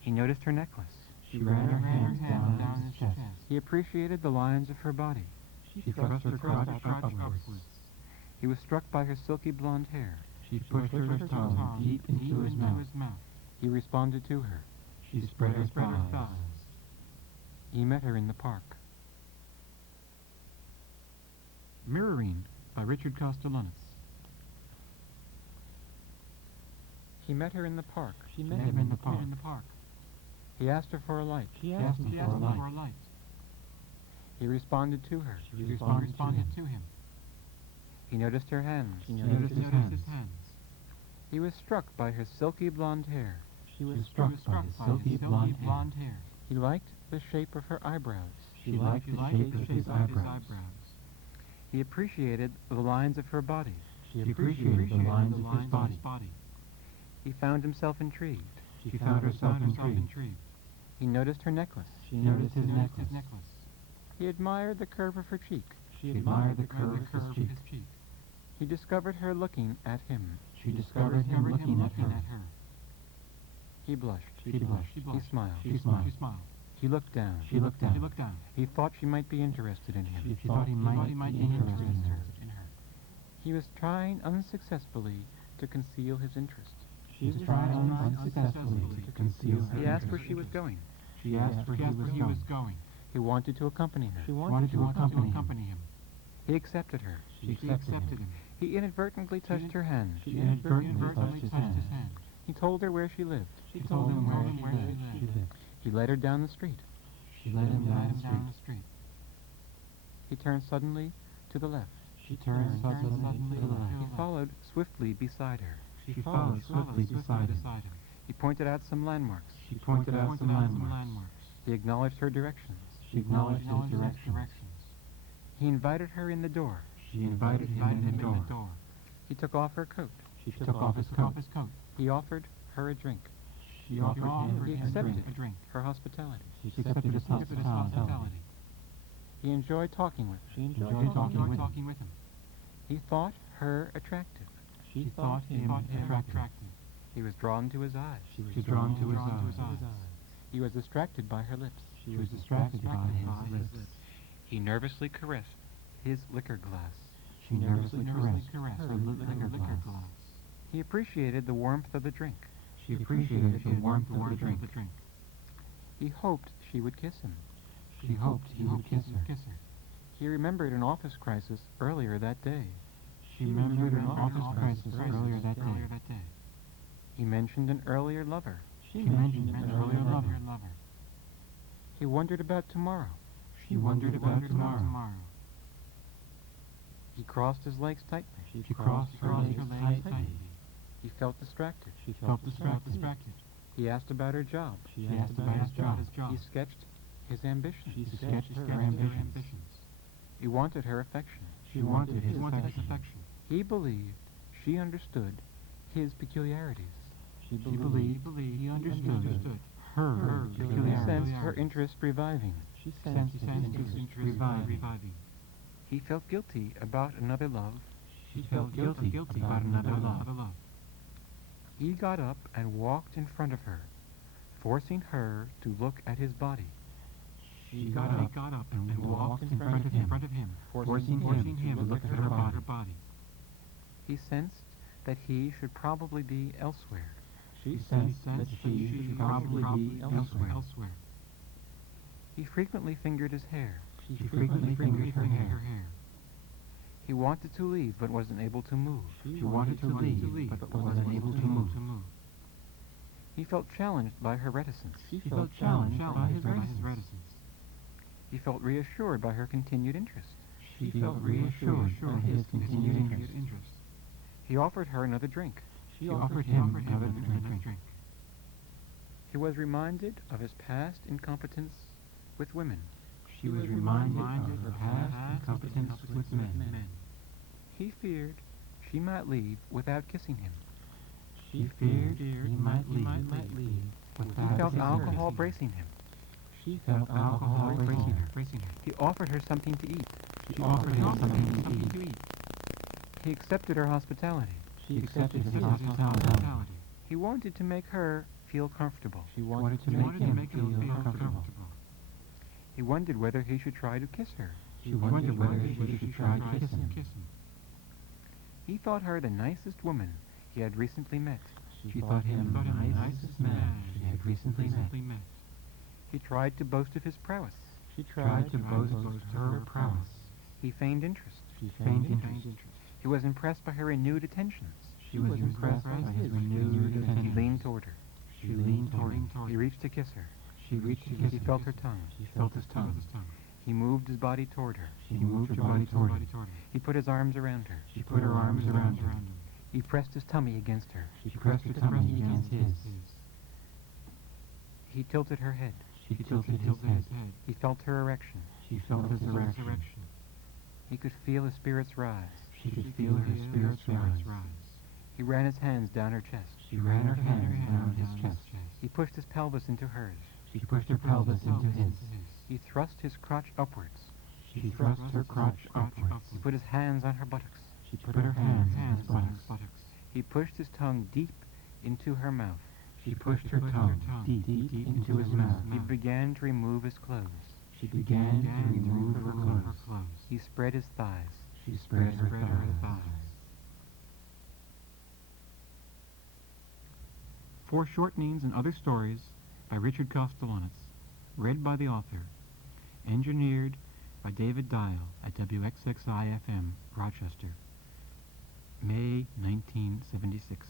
He noticed her necklace. She ran her hands down his chest. He appreciated the lines of her body. She thrust her crotch upwards. He was struck by her silky blonde hair. She pushed her tongue deep into his mouth. He responded to her. She spread her thighs. He met her in the park. Mirroring by Richard Kostelanetz. He met her in the park. She met him in the park. He asked her for a light. She asked him for a light. He responded to her. She responded to him. He noticed her hands. She noticed his hands. He was struck by her silky blonde hair. She was struck by his silky blonde hair. He liked the shape of her eyebrows. She liked the shape of his eyebrows. He appreciated the lines of her body. She appreciated the lines of his body. He found himself intrigued. She found herself intrigued. He noticed her necklace. She noticed his necklace. He admired the curve of her cheek. She admired the curve of his cheek. He discovered her looking at him. She discovered him looking at her. He blushed. She blushed. He smiled. She smiled. He looked down. She looked down. He thought she might be interested in him. She thought he might be interested in her. He was trying unsuccessfully to conceal his interest. She was trying unsuccessfully to conceal her. He asked where she was going. She asked where he was going. He wanted to accompany her. She wanted to accompany him. He accepted her. She accepted him. He inadvertently touched her hand. She inadvertently touched his hand. He told her where she lived. She told him where she lived. He led her down the street. She led him down the street. He turned suddenly to the left. She turned suddenly to the left. He followed swiftly beside her. She followed swiftly beside him. He pointed out some landmarks. She pointed out some landmarks. He acknowledged her directions. She acknowledged his directions. He invited her in the door. She invited him in the door. He took off her coat. She took off his coat. He offered her a drink. She offered him He accepted her hospitality. She accepted his hospitality. He enjoyed talking with her. She enjoyed talking with him. He thought her attractive. She thought him attractive. He was drawn to his eyes. She was drawn to his eyes. He was distracted by her lips. She was distracted by his lips. He nervously caressed his liquor glass. She nervously caressed her liquor glass. He appreciated the warmth of the drink. She appreciated the warmth of the drink. He hoped she would kiss him. She hoped he would kiss her. He remembered an office crisis earlier that day. She remembered an office crisis earlier that day. He mentioned an earlier lover. She mentioned an earlier lover. He wondered about tomorrow. She wondered about tomorrow. He crossed his legs tightly. She crossed her legs tightly. He felt distracted. She felt distracted. He asked about her job. She asked about his job. He sketched his ambitions. She sketched her ambitions. He wanted her affection. She wanted his affection. He believed she understood his peculiarities. She believed he understood her He peculiarities. sensed her interest reviving. She sensed his interest reviving. He felt guilty about another love. She felt guilty about another love. He got up and walked in front of her, forcing her to look at his body. She got up and walked in front of him, forcing him to look at her body. He sensed that he should probably be elsewhere. She sensed that she should probably be elsewhere. He frequently fingered his hair. She frequently fingered her hair. He wanted to leave but wasn't able to move. She wanted to leave but wasn't able to move. He felt challenged by her reticence. She felt challenged by his reticence. He felt reassured by her continued interest. She felt reassured by his continued interest. He offered her another drink. She offered him another drink. He was reminded of his past incompetence with women. She was reminded of her past incompetence with men. He feared she might leave without kissing him. She feared he might leave without He felt kissing alcohol her. bracing him. She felt alcohol bracing her. He offered her something to eat. She offered him something to eat. He accepted her hospitality. She accepted his hospitality. He wanted to make her feel comfortable. She wanted to make him feel comfortable. He wondered whether he should try to kiss her. She wondered whether she should try to kiss him. He thought her the nicest woman he had recently met. She thought him the nicest man she had recently met. He tried to boast of his prowess. She tried to boast of her prowess. He feigned interest. She feigned interest. He was impressed by her renewed attentions. She was impressed by his renewed He attention. leaned toward her. She leaned toward him. He reached to kiss her. She reached to kiss He him. felt her tongue. She felt his tongue. He moved his body toward her. She moved her body toward him. He put his arms around her. She put her arms around her. He pressed his tummy against her. She pressed her tummy against his. He tilted her head. She tilted his head. He felt her erection. She felt his erection. He could feel his spirits rise. She could feel her spirits rise. He ran his hands down her chest. She ran her hands down his chest. He pushed his pelvis into hers. She pushed her pelvis into his. He thrust his crotch upwards. She thrust her crotch upwards. He put his hands on her buttocks. She put her hands on his buttocks. He pushed his tongue deep into her mouth. She pushed her tongue deep into his mouth. He began to remove his clothes. She began to remove her clothes. He spread his thighs. She spread her thighs. Foreshortenings and Other Stories by Richard Kostelanetz. Read by the author. Engineered by David Dial at WXXI-FM, Rochester. May 1976.